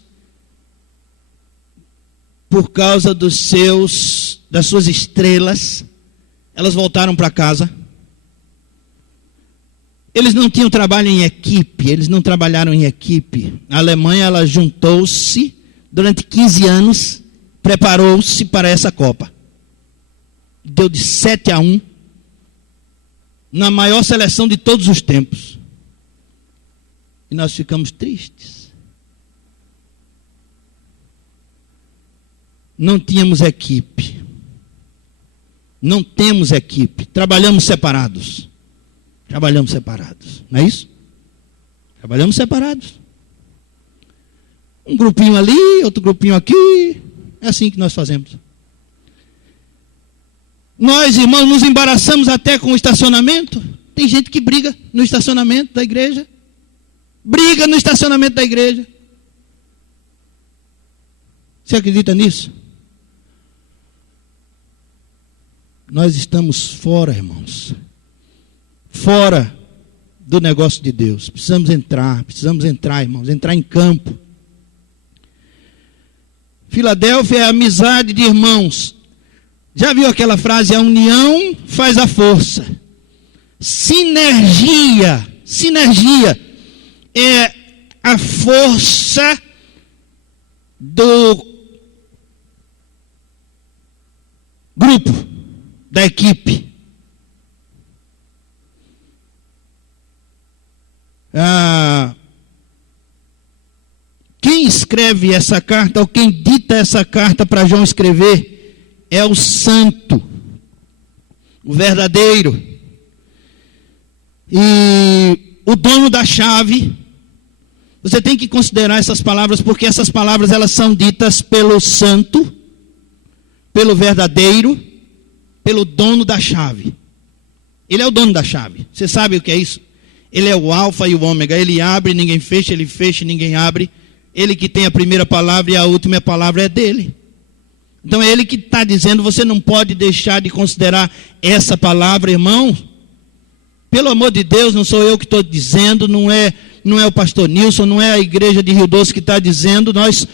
por causa das suas estrelas. Elas voltaram para casa. Eles não tinham trabalho em equipe, eles não trabalharam em equipe. A Alemanha, ela juntou-se durante 15 anos, preparou-se para essa Copa. Deu de 7-1, na maior seleção de todos os tempos. E nós ficamos tristes. Não tínhamos equipe. Não temos equipe. Trabalhamos separados. Trabalhamos separados. Não é isso? Trabalhamos separados. Um grupinho ali, outro grupinho aqui. É assim que nós fazemos. Nós, irmãos, nos embaraçamos até com o estacionamento. Tem gente que briga no estacionamento da igreja. Briga no estacionamento da igreja. Você acredita nisso? Nós estamos fora, irmãos. Fora do negócio de Deus. Precisamos entrar, irmãos, entrar em campo. Filadélfia é a amizade de irmãos. Já viu aquela frase, a união faz a força. Sinergia é a força do grupo, da equipe. Quem escreve essa carta, ou quem dita essa carta para João escrever, é o santo, o verdadeiro. E o dono da chave. Você tem que considerar essas palavras, porque essas palavras elas são ditas pelo santo, pelo verdadeiro, pelo dono da chave. Ele é o dono da chave. Você sabe o que é isso? Ele é o alfa e o ômega. Ele abre, ninguém fecha, ele fecha, ninguém abre. Ele que tem a primeira palavra e a última palavra é dele. Então é ele que está dizendo, você não pode deixar de considerar essa palavra, irmão. Pelo amor de Deus, não sou eu que estou dizendo, não é o pastor Nilson, não é a igreja de Rio Doce que está dizendo, nós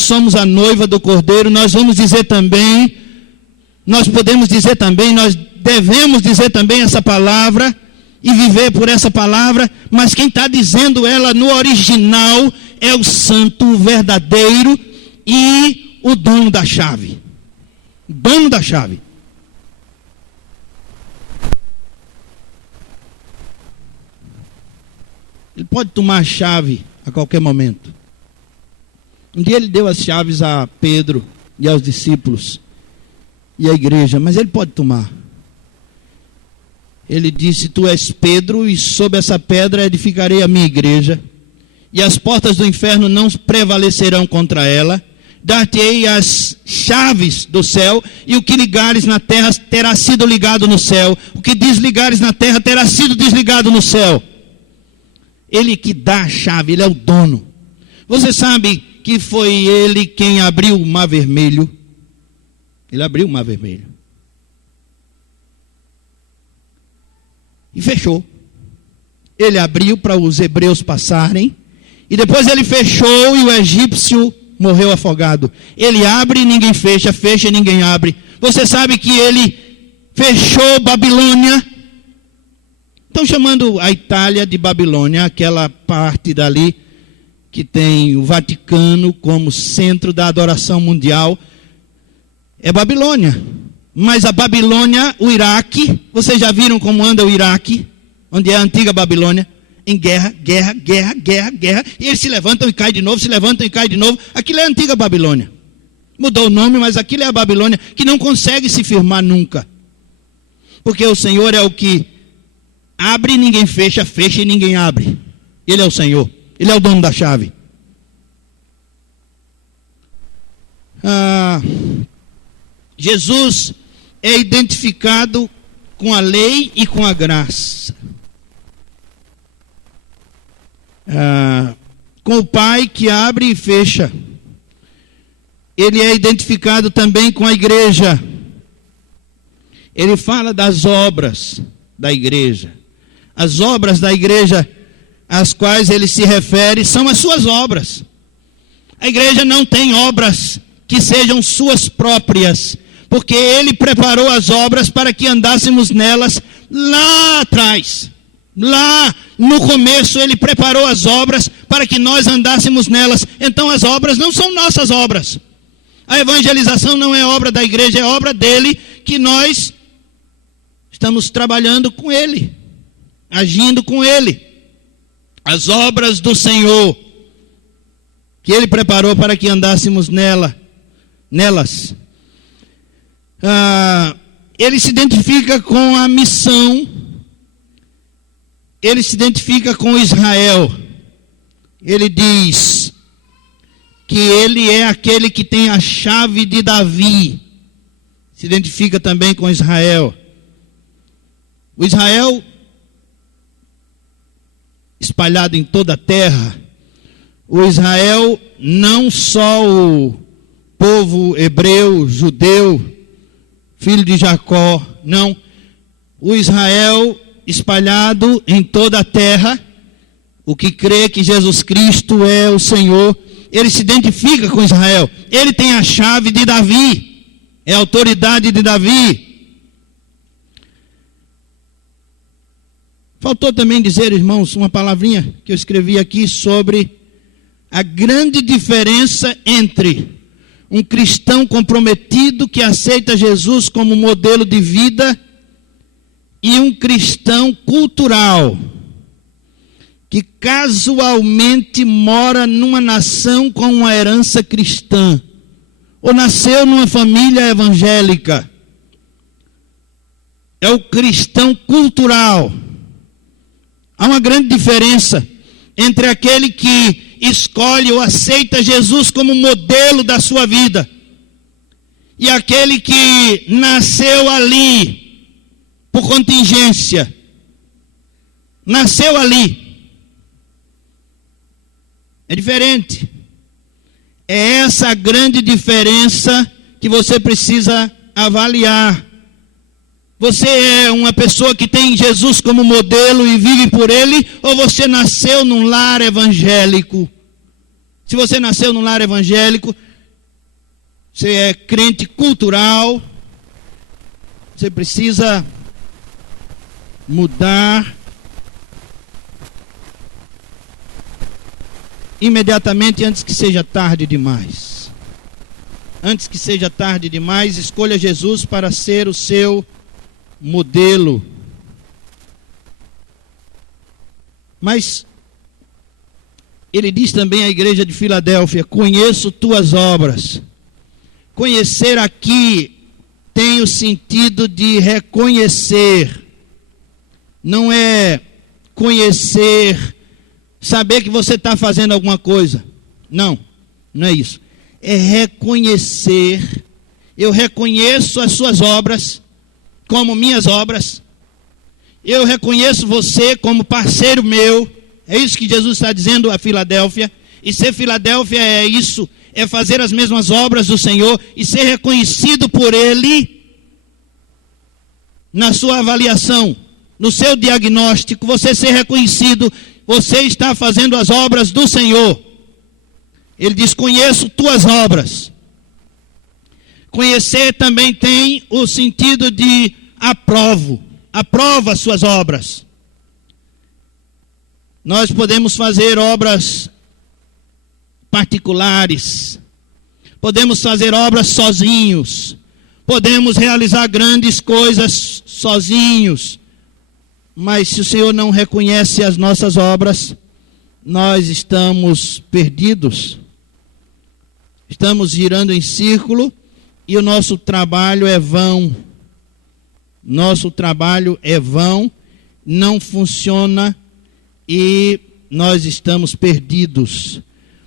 somos a noiva do Cordeiro, nós vamos dizer também, nós podemos dizer também, nós devemos dizer também essa palavra e viver por essa palavra, mas quem está dizendo ela no original é o santo, o verdadeiro e o dono da chave. O dono da chave. Ele pode tomar a chave a qualquer momento. Um dia ele deu as chaves a Pedro e aos discípulos e à igreja, mas ele pode tomar. Ele disse, tu és Pedro e sobre essa pedra edificarei a minha igreja e as portas do inferno não prevalecerão contra ela. Dar-te-ei as chaves do céu e o que ligares na terra terá sido ligado no céu. O que desligares na terra terá sido desligado no céu. Ele que dá a chave, ele é o dono. Você sabe que foi ele quem abriu o mar vermelho? Ele abriu o mar vermelho. E fechou. Ele abriu para os hebreus passarem. E depois ele fechou e o egípcio morreu afogado. Ele abre e ninguém fecha, fecha e ninguém abre. Você sabe que ele fechou Babilônia. Estão chamando a Itália de Babilônia, aquela parte dali que tem o Vaticano como centro da adoração mundial. É Babilônia. Mas a Babilônia, o Iraque, vocês já viram como anda o Iraque? Onde é a antiga Babilônia? Em guerra, guerra, guerra, guerra, guerra. E eles se levantam e caem de novo, se levantam e caem de novo. Aquilo é a antiga Babilônia. Mudou o nome, mas aquilo é a Babilônia que não consegue se firmar nunca. Porque o Senhor é o que abre e ninguém fecha, fecha e ninguém abre. Ele é o Senhor. Ele é o dono da chave. Jesus é identificado com a lei e com a graça. Com o Pai que abre e fecha. Ele é identificado também com a igreja. Ele fala das obras da igreja. As obras da igreja às quais ele se refere são as suas obras. A igreja não tem obras que sejam suas próprias, porque ele preparou as obras para que andássemos nelas lá atrás. Lá no começo ele preparou as obras para que nós andássemos nelas. Então as obras não são nossas obras. A evangelização não é obra da igreja, é obra dele, que nós estamos trabalhando com ele, agindo com ele. As obras do Senhor, que ele preparou para que andássemos nelas. Ele se identifica com a missão, ele se identifica com Israel. Ele diz que ele é aquele que tem a chave de Davi. Se identifica também com Israel. O Israel, espalhado em toda a terra, o Israel, não só o povo hebreu, judeu, filho de Jacó, não. O Israel espalhado em toda a terra, o que crê que Jesus Cristo é o Senhor, ele se identifica com Israel. Ele tem a chave de Davi, é a autoridade de Davi. Faltou também dizer, irmãos, uma palavrinha que eu escrevi aqui sobre a grande diferença entre um cristão comprometido que aceita Jesus como modelo de vida e um cristão cultural que casualmente mora numa nação com uma herança cristã ou nasceu numa família evangélica. É o cristão cultural. Há uma grande diferença entre aquele que escolhe ou aceita Jesus como modelo da sua vida e aquele que nasceu ali por contingência. Nasceu ali. É diferente. É essa a grande diferença que você precisa avaliar. Você é uma pessoa que tem Jesus como modelo e vive por ele, ou você nasceu num lar evangélico? Se você nasceu num lar evangélico, você é crente cultural, você precisa mudar imediatamente antes que seja tarde demais. Antes que seja tarde demais, escolha Jesus para ser o seu modelo. Mas ele diz também à igreja de Filadélfia: conheço tuas obras. Conhecer aqui tem o sentido de reconhecer. Não é conhecer, saber que você está fazendo alguma coisa. Não, não é isso. É reconhecer. Eu reconheço as suas obras como minhas obras. Eu reconheço você como parceiro meu. É isso que Jesus está dizendo a Filadélfia. E ser Filadélfia é isso, é fazer as mesmas obras do Senhor e ser reconhecido por Ele na sua avaliação, no seu diagnóstico. Você ser reconhecido, você está fazendo as obras do Senhor. Ele diz: conheço tuas obras. Conhecer também tem o sentido de aprovo. Aprova as suas obras. Nós podemos fazer obras particulares, podemos fazer obras sozinhos, podemos realizar grandes coisas sozinhos, mas se o Senhor não reconhece as nossas obras, nós estamos perdidos, estamos girando em círculo e o nosso trabalho é vão. Nosso trabalho é vão, não funciona e nós estamos perdidos.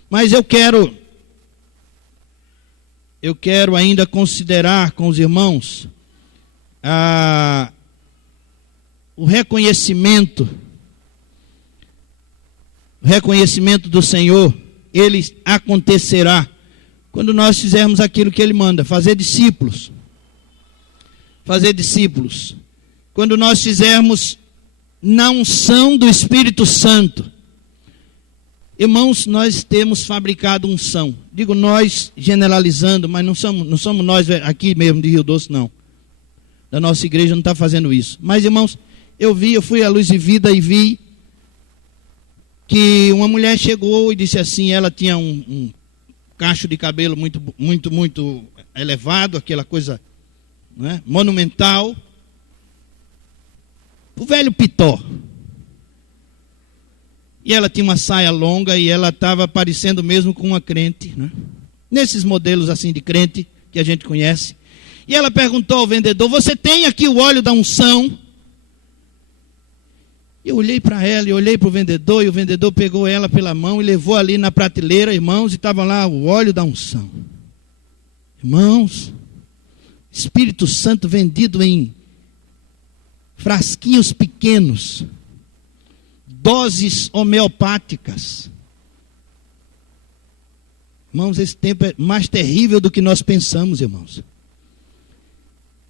Mas eu quero ainda considerar com os irmãos o reconhecimento do Senhor. Ele acontecerá quando nós fizermos aquilo que Ele manda, fazer discípulos. Fazer discípulos. Quando nós fizermos na unção do Espírito Santo. Irmãos, nós temos fabricado unção. Digo nós, generalizando, mas não somos nós aqui mesmo de Rio Doce, não. Da nossa igreja não está fazendo isso. Mas, irmãos, eu fui à Luz de Vida e vi que uma mulher chegou e disse assim, ela tinha um cacho de cabelo muito elevado, aquela coisa, né, monumental, o velho pitó. E ela tinha uma saia longa e ela estava parecendo mesmo com uma crente, né? Nesses modelos assim de crente que a gente conhece. E ela perguntou ao vendedor, você tem aqui o óleo da unção? Eu olhei para ela e olhei para o vendedor, e o vendedor pegou ela pela mão e levou ali na prateleira, irmãos, e estava lá o óleo da unção. Irmãos, Espírito Santo vendido em frasquinhos pequenos, doses homeopáticas. Irmãos, esse tempo é mais terrível do que nós pensamos, irmãos.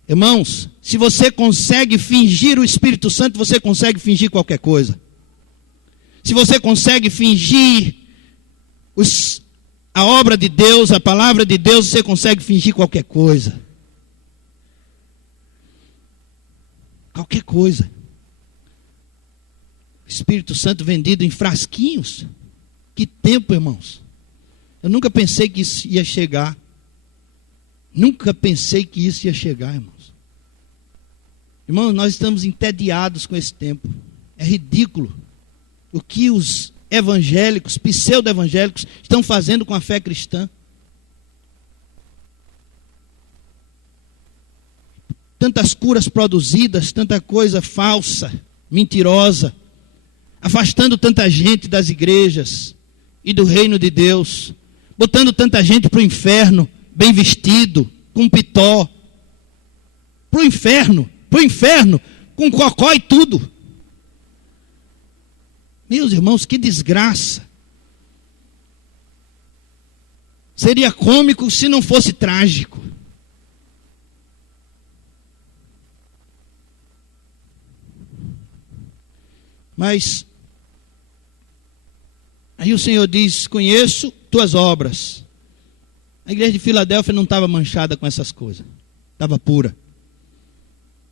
Irmãos, se você consegue fingir o Espírito Santo, você consegue fingir qualquer coisa. Se você consegue fingir a obra de Deus, a palavra de Deus, você consegue fingir qualquer coisa. Qualquer coisa. Espírito Santo vendido em frasquinhos. Que tempo, irmãos. Eu nunca pensei que isso ia chegar. Nunca pensei que isso ia chegar, irmãos. Irmãos, nós estamos entediados com esse tempo. É ridículo o que os evangélicos, pseudo-evangélicos, estão fazendo com a fé cristã. Tantas curas produzidas, tanta coisa falsa, mentirosa, afastando tanta gente das igrejas e do reino de Deus, botando tanta gente para o inferno, bem vestido, com pitó, para o inferno, com cocó e tudo. Meus irmãos, que desgraça. Seria cômico se não fosse trágico. Mas aí o Senhor diz, conheço tuas obras. A igreja de Filadélfia não estava manchada com essas coisas. Estava pura.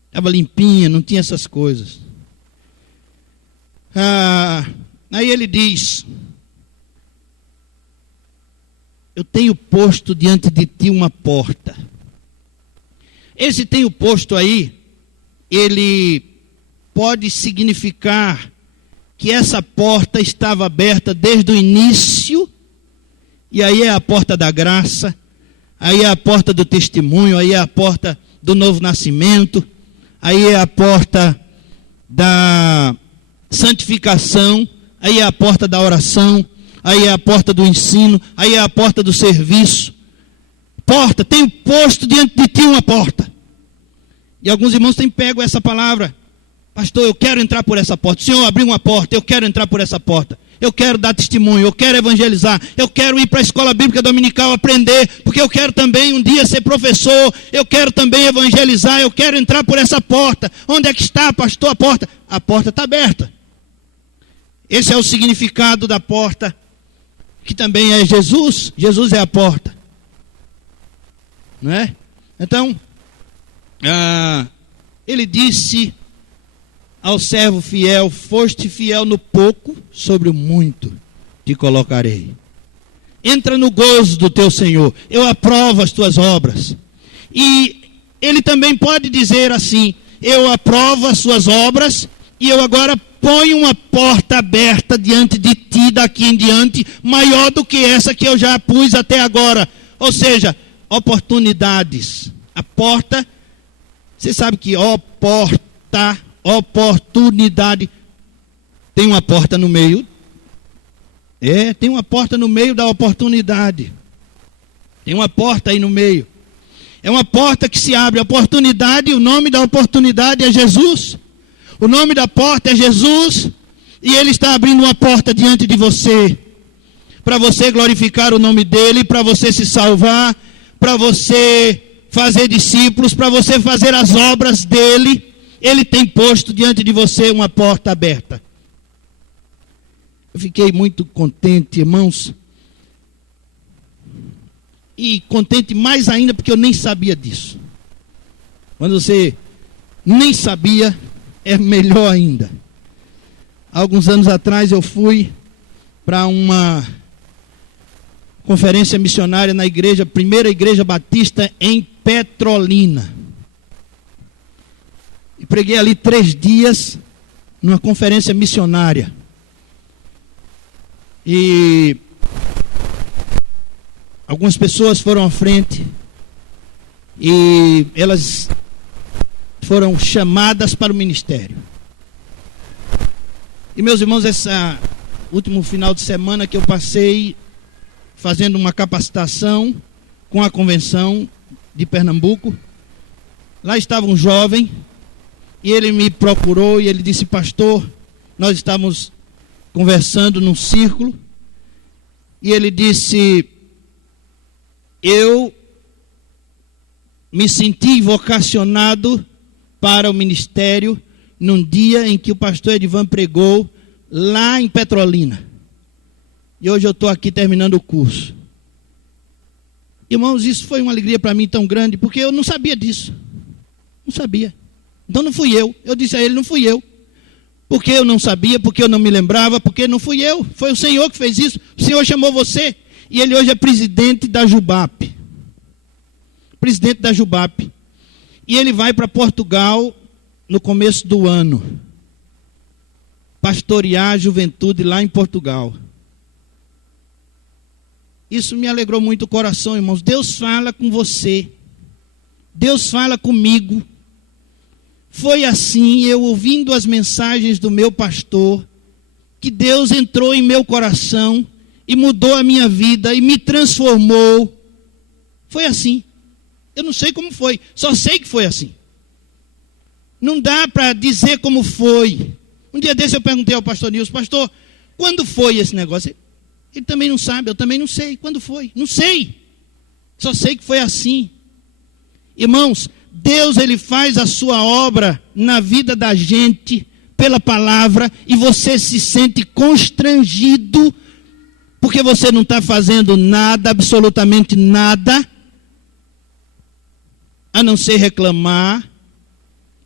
Estava limpinha, não tinha essas coisas. Aí ele diz, eu tenho posto diante de ti uma porta. Esse tenho posto aí, ele pode significar que essa porta estava aberta desde o início, e aí é a porta da graça, aí é a porta do testemunho, aí é a porta do novo nascimento, aí é a porta da santificação, aí é a porta da oração, aí é a porta do ensino, aí é a porta do serviço. Porta, tenho posto diante de ti uma porta. E alguns irmãos têm pego essa palavra. Pastor, eu quero entrar por essa porta. O Senhor abriu uma porta, eu quero entrar por essa porta. Eu quero dar testemunho, eu quero evangelizar, eu quero ir para a escola bíblica dominical aprender, porque eu quero também um dia ser professor, eu quero também evangelizar, eu quero entrar por essa porta. Onde é que está, pastor, a porta? A porta está aberta. Esse é o significado da porta, que também é Jesus. Jesus é a porta. Não é? Então, ele disse ao servo fiel, foste fiel no pouco, sobre o muito te colocarei. Entra no gozo do teu Senhor, eu aprovo as tuas obras. E ele também pode dizer assim, eu aprovo as suas obras, e eu agora ponho uma porta aberta diante de ti, daqui em diante, maior do que essa que eu já pus até agora. Ou seja, oportunidades. A porta, você sabe que oportunidade, tem uma porta no meio. Tem uma porta no meio da oportunidade. Tem uma porta aí no meio. É uma porta que se abre. A oportunidade, o nome da oportunidade é Jesus. O nome da porta é Jesus. E Ele está abrindo uma porta diante de você. Para você glorificar o nome dEle, para você se salvar, para você fazer discípulos, para você fazer as obras dEle. Ele tem posto diante de você uma porta aberta. Eu fiquei muito contente, irmãos. E contente mais ainda porque eu nem sabia disso. Quando você nem sabia, é melhor ainda. Alguns anos atrás eu fui para uma conferência missionária na igreja, primeira igreja batista em Petrolina. E preguei ali 3 dias numa conferência missionária. E algumas pessoas foram à frente e elas foram chamadas para o ministério. E meus irmãos, esse último final de semana que eu passei fazendo uma capacitação com a convenção de Pernambuco, lá estava um jovem e ele me procurou e ele disse: pastor, nós estávamos conversando num círculo e ele disse: eu me senti vocacionado para o ministério num dia em que o pastor Edivan pregou lá em Petrolina. E hoje eu estou aqui terminando o curso. Irmãos, isso foi uma alegria para mim tão grande, porque eu não sabia disso. Não sabia. Então não fui eu. Eu disse a ele: não fui eu. Porque eu não sabia, porque eu não me lembrava, porque não fui eu. Foi o Senhor que fez isso. O Senhor chamou você. E ele hoje é presidente da Jubap. Presidente da Jubap. E ele vai para Portugal no começo do ano. Pastorear a juventude lá em Portugal. Isso me alegrou muito o coração, irmãos. Deus fala com você. Deus fala comigo. Foi assim, eu ouvindo as mensagens do meu pastor, que Deus entrou em meu coração e mudou a minha vida e me transformou. Foi assim. Eu não sei como foi, só sei que foi assim. Não dá para dizer como foi. Um dia desse eu perguntei ao pastor Nilson: pastor, quando foi esse negócio? Ele também não sabe, eu também não sei. Quando foi? Não sei. Só sei que foi assim. Irmãos, Deus, ele faz a sua obra na vida da gente pela palavra e você se sente constrangido porque você não está fazendo nada, absolutamente nada, a não ser reclamar,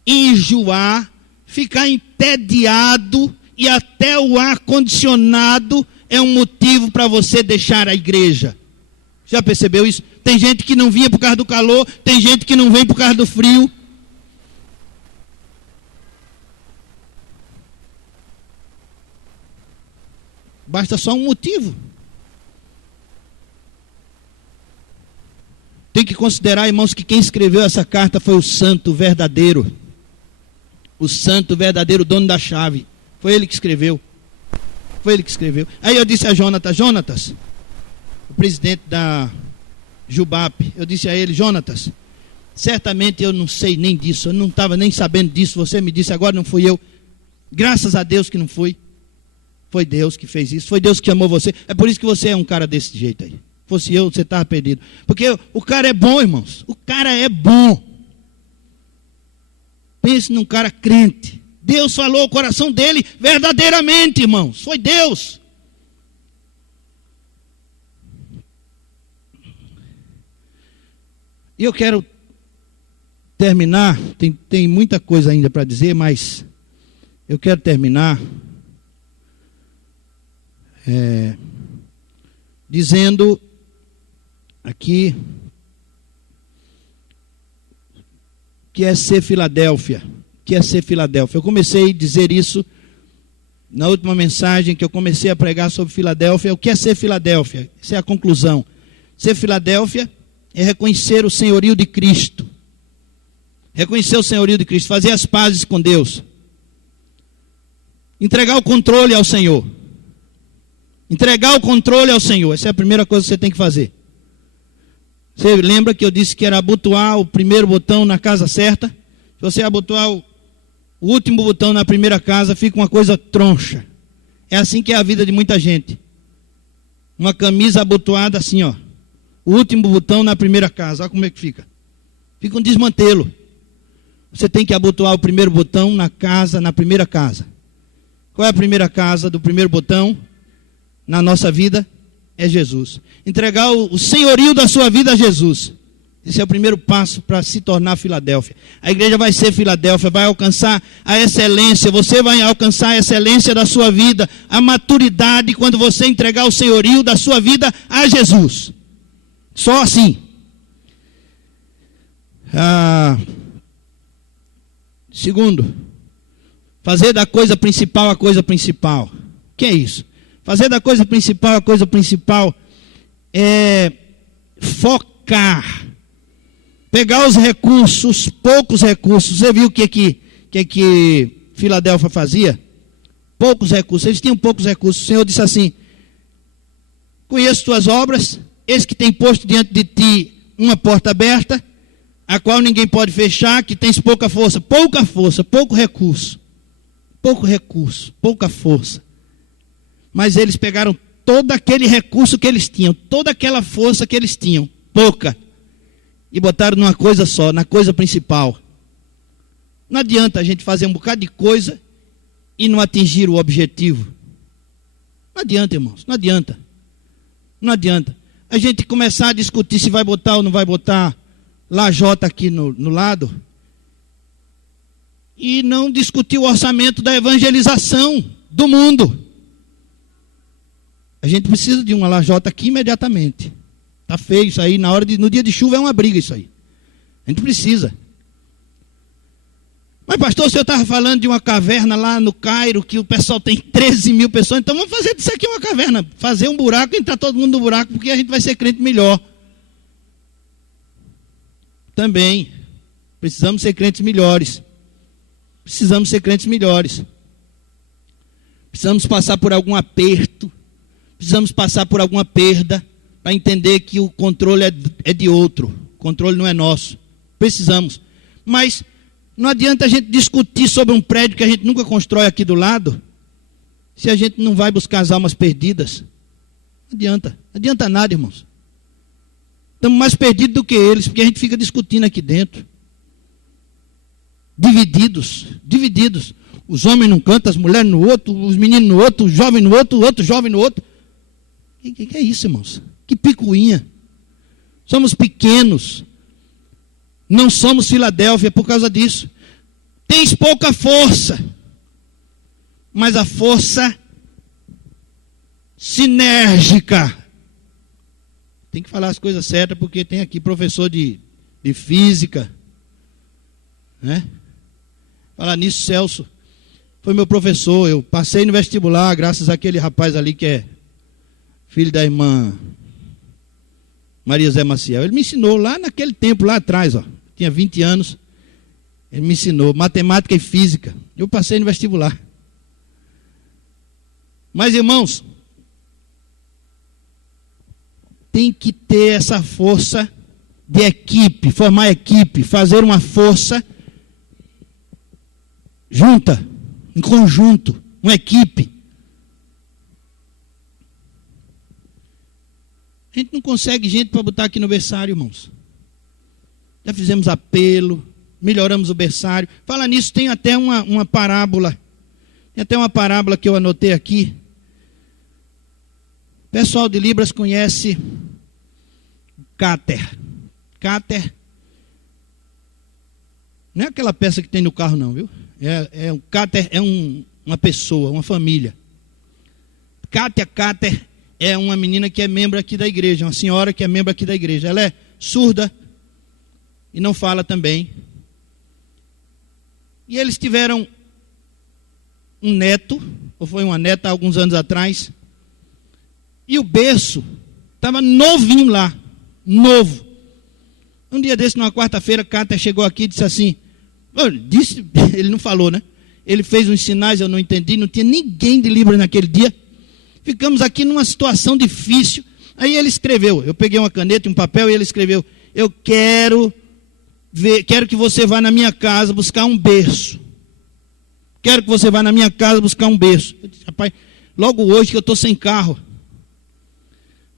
enjoar, ficar entediado, e até o ar-condicionado é um motivo para você deixar a igreja. Já percebeu isso? Tem gente que não vinha por causa do calor, tem gente que não vem por causa do frio. Basta só um motivo. Tem que considerar, irmãos, que quem escreveu essa carta foi o santo verdadeiro. O santo verdadeiro dono da chave. Foi ele que escreveu. Foi ele que escreveu. Aí eu disse a Jonatas, o presidente da Jubap, eu disse a ele: Jonatas, certamente eu não sei nem disso, eu não estava nem sabendo disso, você me disse agora, não fui eu. Graças a Deus que não fui. Foi Deus que fez isso, foi Deus que chamou você. É por isso que você é um cara desse jeito aí. Fosse eu, você estava perdido. Porque o cara é bom, irmãos. O cara é bom. Pense num cara crente. Deus falou o coração dele verdadeiramente, irmãos. Foi Deus. E eu quero terminar. Tem muita coisa ainda para dizer, mas eu quero terminar dizendo aqui que é ser Filadélfia. Que é ser Filadélfia. Eu comecei a dizer isso na última mensagem que eu comecei a pregar sobre Filadélfia. O que é ser Filadélfia? Essa é a conclusão. Ser Filadélfia é reconhecer o senhorio de Cristo. Reconhecer o senhorio de Cristo. Fazer as pazes com Deus. Entregar o controle ao Senhor. Entregar o controle ao Senhor. Essa é a primeira coisa que você tem que fazer. Você lembra que eu disse que era abotoar o primeiro botão na casa certa? Se você abotoar o último botão na primeira casa, fica uma coisa troncha. É assim que é a vida de muita gente. Uma camisa abotoada assim, ó. O último botão na primeira casa. Olha como é que fica. Fica um desmantelo. Você tem que abotoar o primeiro botão na casa, na primeira casa. Qual é a primeira casa do primeiro botão na nossa vida? É Jesus. Entregar o senhorio da sua vida a Jesus. Esse é o primeiro passo para se tornar Filadélfia. A igreja vai ser Filadélfia, vai alcançar a excelência. Você vai alcançar a excelência da sua vida, a maturidade quando você entregar o senhorio da sua vida a Jesus. Só assim. Segundo, fazer da coisa principal a coisa principal. O que é isso? Fazer da coisa principal a coisa principal é focar. Pegar os recursos, poucos recursos. Você viu o que Filadélfia fazia? Poucos recursos. Eles tinham poucos recursos. O Senhor disse assim: conheço tuas obras, eis que tem posto diante de ti uma porta aberta, a qual ninguém pode fechar, que tens pouca força, pouco recurso, pouca força. Mas eles pegaram todo aquele recurso que eles tinham, toda aquela força que eles tinham, pouca, e botaram numa coisa só, na coisa principal. Não adianta a gente fazer um bocado de coisa e não atingir o objetivo. Não adianta, irmãos, não adianta. Não adianta. A gente começar a discutir se vai botar ou não vai botar lajota aqui no lado e não discutir o orçamento da evangelização do mundo. A gente precisa de uma lajota aqui imediatamente. Está feio isso aí, no dia de chuva é uma briga isso aí. A gente precisa. Mas pastor, o senhor estava falando de uma caverna lá no Cairo, que o pessoal tem 13 mil pessoas, então vamos fazer disso aqui uma caverna, fazer um buraco e entrar todo mundo no buraco, porque a gente vai ser crente melhor. Também, precisamos ser crentes melhores. Precisamos ser crentes melhores. Precisamos passar por algum aperto, precisamos passar por alguma perda, para entender que o controle é de outro, o controle não é nosso. Precisamos. Mas não adianta a gente discutir sobre um prédio que a gente nunca constrói aqui do lado, se a gente não vai buscar as almas perdidas. Não adianta nada, irmãos. Estamos mais perdidos do que eles, porque a gente fica discutindo aqui dentro. Divididos. Os homens num canto, as mulheres no outro, os meninos no outro, os jovens no outro, o outro jovem no outro. O que é isso, irmãos? Que picuinha. Somos pequenos. Não somos Filadélfia por causa disso. Tens pouca força, mas a força sinérgica. Tem que falar as coisas certas, porque tem aqui professor de física, né? Falar nisso, Celso foi meu professor. Eu passei no vestibular graças àquele rapaz ali que é filho da irmã Maria Zé Maciel. Ele me ensinou lá naquele tempo, lá atrás, ó. Tinha 20 anos. Ele me ensinou matemática e física. Eu passei no vestibular. Mas, irmãos, tem que ter essa força de equipe, formar equipe, fazer uma força junta, em conjunto, uma equipe. A gente não consegue gente para botar aqui no berçário, irmãos. Já fizemos apelo, melhoramos o berçário. Fala nisso, tem até uma parábola. Tem até uma parábola que eu anotei aqui. O pessoal de Libras conhece cáter. Cáter não é aquela peça que tem no carro, não, viu? Um cáter é uma pessoa, uma família. Cáter é uma menina que é membro aqui da igreja, uma senhora que é membro aqui da igreja. Ela é surda e não fala também. E eles tiveram um neto, ou foi uma neta há alguns anos atrás, e o berço estava novinho lá, novo. Um dia desse, numa quarta-feira, Cáter chegou aqui e disse assim, ele não falou, né? Ele fez uns sinais, eu não entendi, não tinha ninguém de Libras naquele dia. Ficamos aqui numa situação difícil. Aí ele escreveu, eu peguei uma caneta e um papel e ele escreveu, eu quero que você vá na minha casa buscar um berço. Quero que você vá na minha casa buscar um berço. Eu disse, rapaz, logo hoje que eu estou sem carro.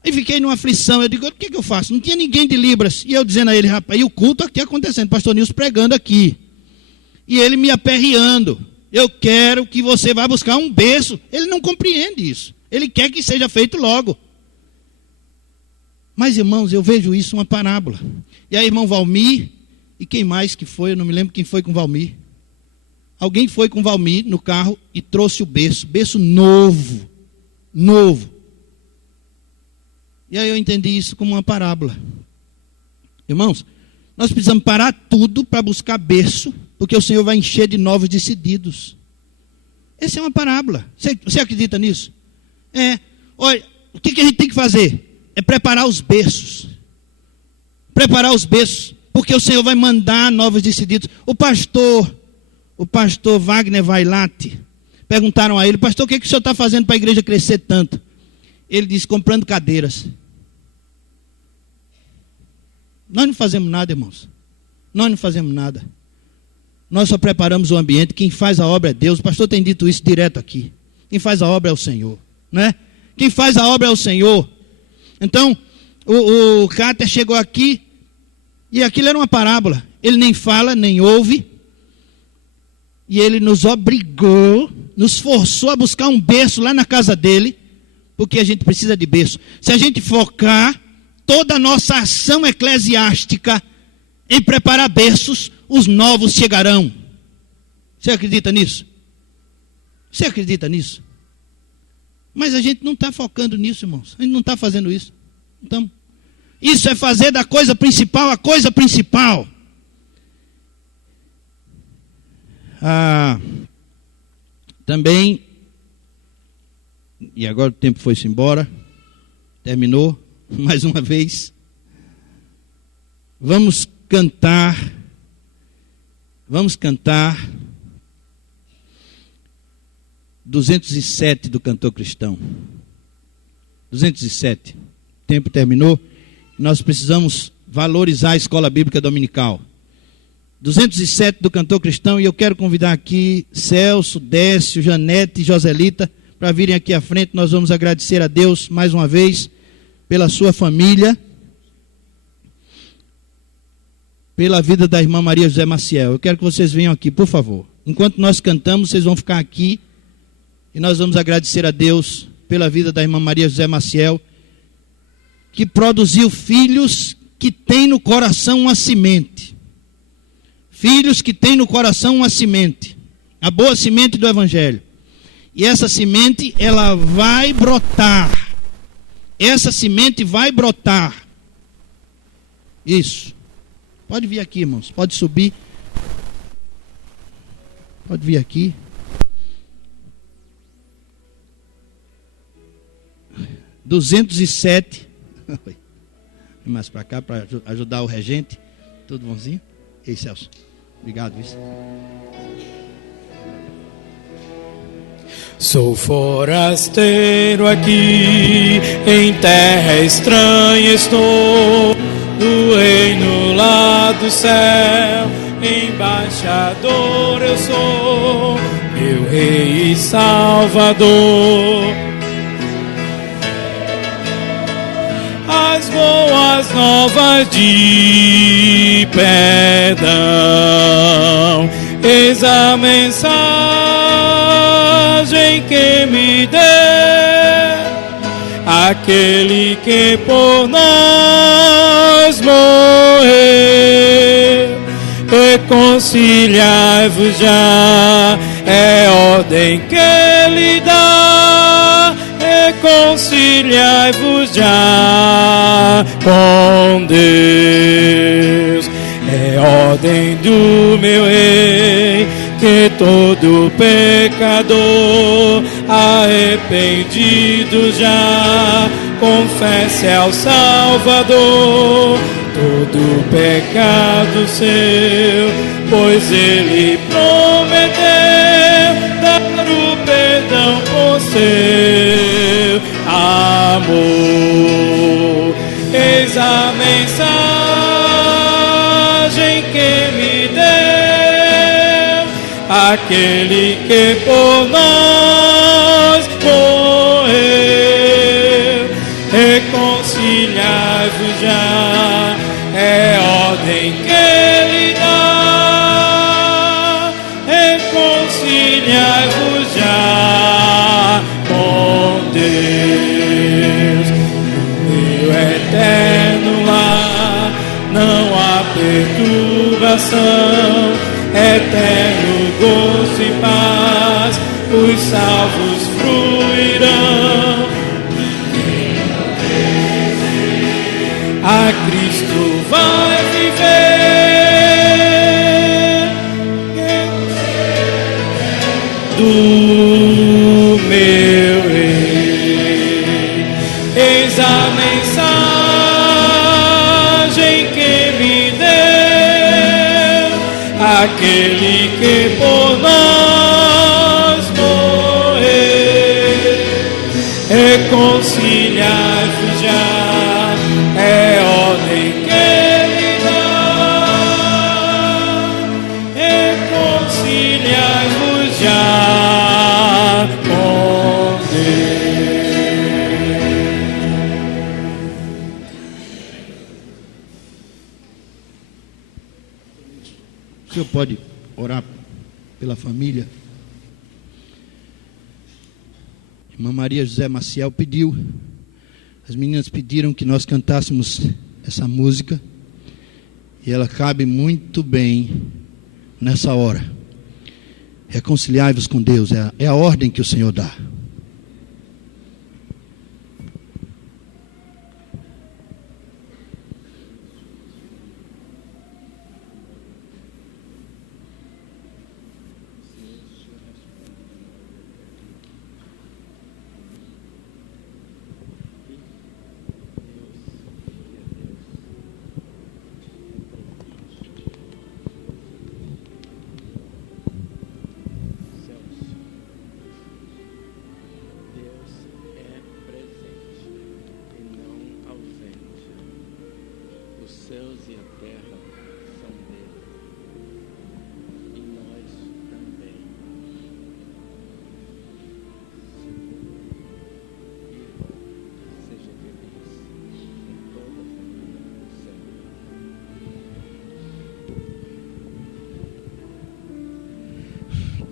Aí fiquei numa aflição, eu digo, o que eu faço? Não tinha ninguém de Libras. E eu dizendo a ele, rapaz, e o culto aqui acontecendo, pastor Nilson pregando aqui. E ele me aperreando. Eu quero que você vá buscar um berço. Ele não compreende isso. Ele quer que seja feito logo. Mas, irmãos, eu vejo isso uma parábola. E aí, irmão Valmir, e quem mais que foi? Eu não me lembro quem foi com Valmir. Alguém foi com Valmir no carro e trouxe o berço novo. E aí eu entendi isso como uma parábola. Irmãos, nós precisamos parar tudo para buscar berço, porque o Senhor vai encher de novos decididos. Essa é uma parábola. Você acredita nisso? Olha, o que a gente tem que fazer? É preparar os berços. Preparar os berços, porque o Senhor vai mandar novos decididos. O pastor Wagner Vailate, perguntaram a ele: pastor, o que o senhor está fazendo para a igreja crescer tanto? Ele disse: comprando cadeiras. Nós não fazemos nada, irmãos. Nós não fazemos nada. Nós só preparamos o ambiente. Quem faz a obra é Deus. O pastor tem dito isso direto aqui. Quem faz a obra é o Senhor, né? Quem faz a obra é o Senhor. Então, o Cáter chegou aqui e aquilo era uma parábola. Ele nem fala, nem ouve. E ele nos obrigou, nos forçou a buscar um berço lá na casa dele, porque a gente precisa de berço. Se a gente focar toda a nossa ação eclesiástica em preparar berços, os novos chegarão. Você acredita nisso? Você acredita nisso? Mas a gente não está focando nisso, irmãos. A gente não está fazendo isso. Então, isso é fazer da coisa principal a coisa principal. Também, e agora o tempo foi-se embora, terminou, mais uma vez. Vamos cantar 207 do Cantor Cristão. 207. O tempo terminou. Nós precisamos valorizar a escola bíblica dominical. 207 do Cantor Cristão, e eu quero convidar aqui Celso, Décio, Janete e Joselita para virem aqui à frente. Nós vamos agradecer a Deus mais uma vez pela sua família, pela vida da irmã Maria José Maciel. Eu quero que vocês venham aqui, por favor. Enquanto nós cantamos, vocês vão ficar aqui e nós vamos agradecer a Deus pela vida da irmã Maria José Maciel, que produziu filhos que têm no coração uma semente. Filhos que têm no coração uma semente, a boa semente do Evangelho. E essa semente, ela vai brotar. Essa semente vai brotar. Isso. Pode vir aqui, irmãos. Pode subir. Pode vir aqui. « 207. Mais para cá, para ajudar o regente. Tudo bonzinho? Ei, Celso. Obrigado, vice. Sou forasteiro aqui, em terra estranha estou, do reino lá do céu, embaixador eu sou, meu rei e salvador. As boas novas de perdão, eis a mensagem que me deu, aquele que por nós morreu. Reconciliai-vos já, é ordem que ele dá. Reconciliai-vos já com Deus. É ordem do meu rei, que todo pecador arrependido já confesse ao Salvador todo pecado seu, pois ele prometeu dar o perdão por seu amor. Eis a mensagem que me deu, aquele que por nós morreu. Reconciliai-vos já, é ordem que ele dá. Reconciliai-vos já com Deus, meu eterno salvação, eterno gozo e paz, os salvos fruirão. A Cristo vai viver do meu rei. Eis a mensagem que me deu aquele que por nós morreu. Reconciliai-vos já, é ordem que ele dá. Reconciliai-vos já com Deus. O senhor pode orar pela família? Irmã Maria José Maciel pediu, as meninas pediram que nós cantássemos essa música, e ela cabe muito bem nessa hora. Reconciliai-vos com Deus, é a ordem que o Senhor dá.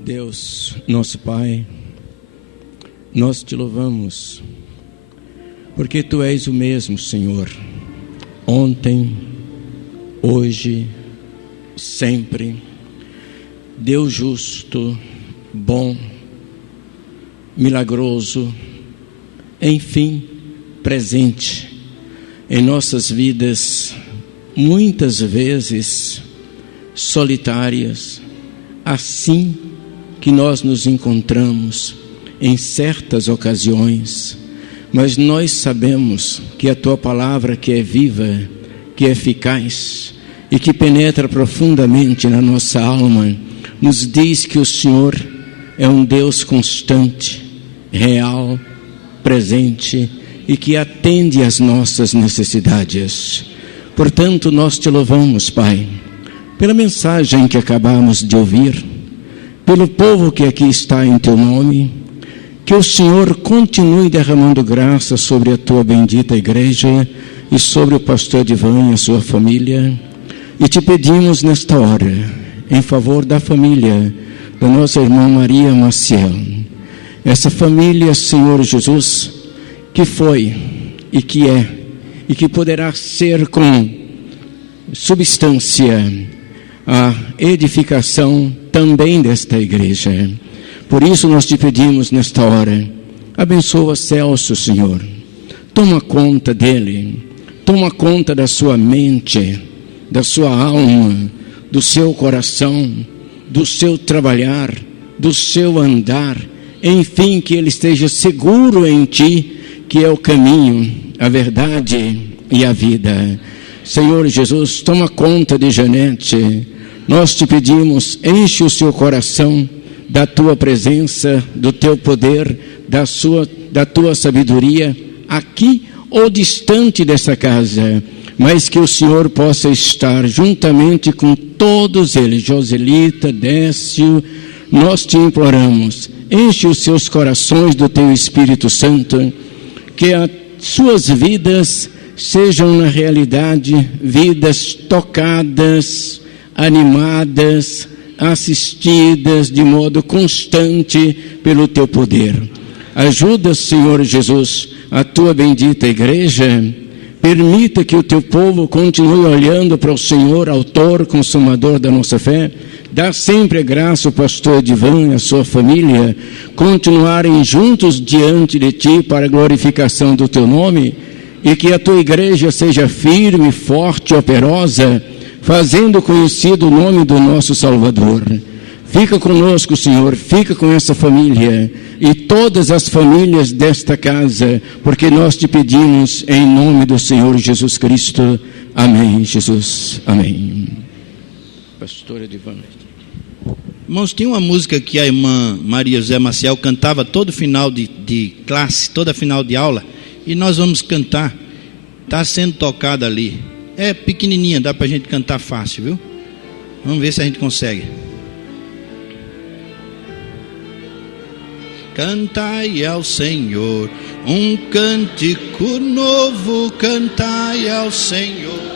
Deus, nosso Pai, nós te louvamos, porque Tu és o mesmo, Senhor, ontem, hoje, sempre, Deus justo, bom, milagroso, enfim, presente em nossas vidas, muitas vezes solitárias, assim que nós nos encontramos em certas ocasiões, mas nós sabemos que a Tua palavra, que é viva, que é eficaz e que penetra profundamente na nossa alma, nos diz que o Senhor é um Deus constante, real, presente e que atende às nossas necessidades. Portanto, nós te louvamos, Pai, pela mensagem que acabamos de ouvir, pelo povo que aqui está em Teu nome, que o Senhor continue derramando graça sobre a Tua bendita igreja e sobre o pastor Divan e a sua família. E te pedimos nesta hora, em favor da família da nossa irmã Maria Maciel, essa família, Senhor Jesus, que foi e que é e que poderá ser com substância a edificação também desta igreja. Por isso nós te pedimos nesta hora, abençoa Celso, Senhor, toma conta dele, toma conta da sua mente, da sua alma, do seu coração, do seu trabalhar, do seu andar, enfim, que ele esteja seguro em Ti, que é o caminho, a verdade e a vida. Senhor Jesus, toma conta de Janete. Nós te pedimos, enche o seu coração da Tua presença, do Teu poder, da Tua sabedoria, aqui ou distante dessa casa, mas que o Senhor possa estar juntamente com todos eles. Joselita, Décio, nós te imploramos, enche os seus corações do Teu Espírito Santo, que as suas vidas sejam na realidade vidas tocadas, animadas, assistidas de modo constante pelo Teu poder. Ajuda, Senhor Jesus, a Tua bendita igreja Permita que o teu povo continue olhando para o Senhor, autor, consumador da nossa fé. Dá sempre graça ao pastor Edivan e a sua família continuarem juntos diante de ti para a glorificação do teu nome, e que a tua igreja seja firme, forte e operosa, fazendo conhecido o nome do nosso Salvador. Fica conosco, Senhor, fica com essa família e todas as famílias desta casa, porque nós te pedimos em nome do Senhor Jesus Cristo. Amém, Jesus. Amém. Pastora Edivan. Irmãos, tinha uma música que a irmã Maria José Maciel cantava todo final de classe, toda final de aula, e nós vamos cantar. Está sendo tocada ali. É pequenininha, dá para a gente cantar fácil, viu? Vamos ver se a gente consegue. Cantai ao Senhor um cântico novo, cantai ao Senhor.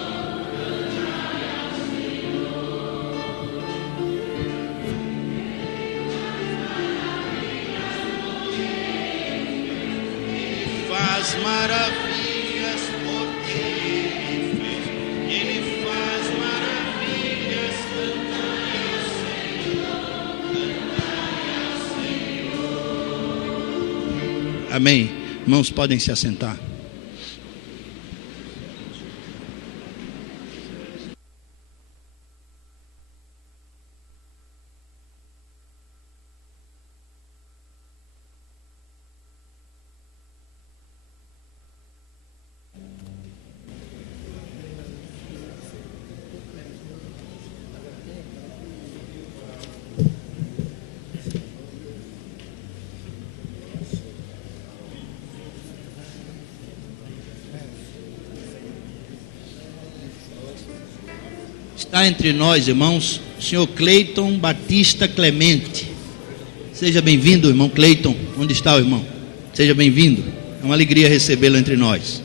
Faz maravilhas porque Ele fez, Ele faz maravilhas, cantai ao Senhor, cantai ao Senhor. Amém. Irmãos, podem se assentar. Está entre nós, irmãos, o senhor Cleiton Batista Clemente. Seja bem-vindo, irmão Cleiton. Onde está o irmão? Seja bem-vindo. É uma alegria recebê-lo entre nós.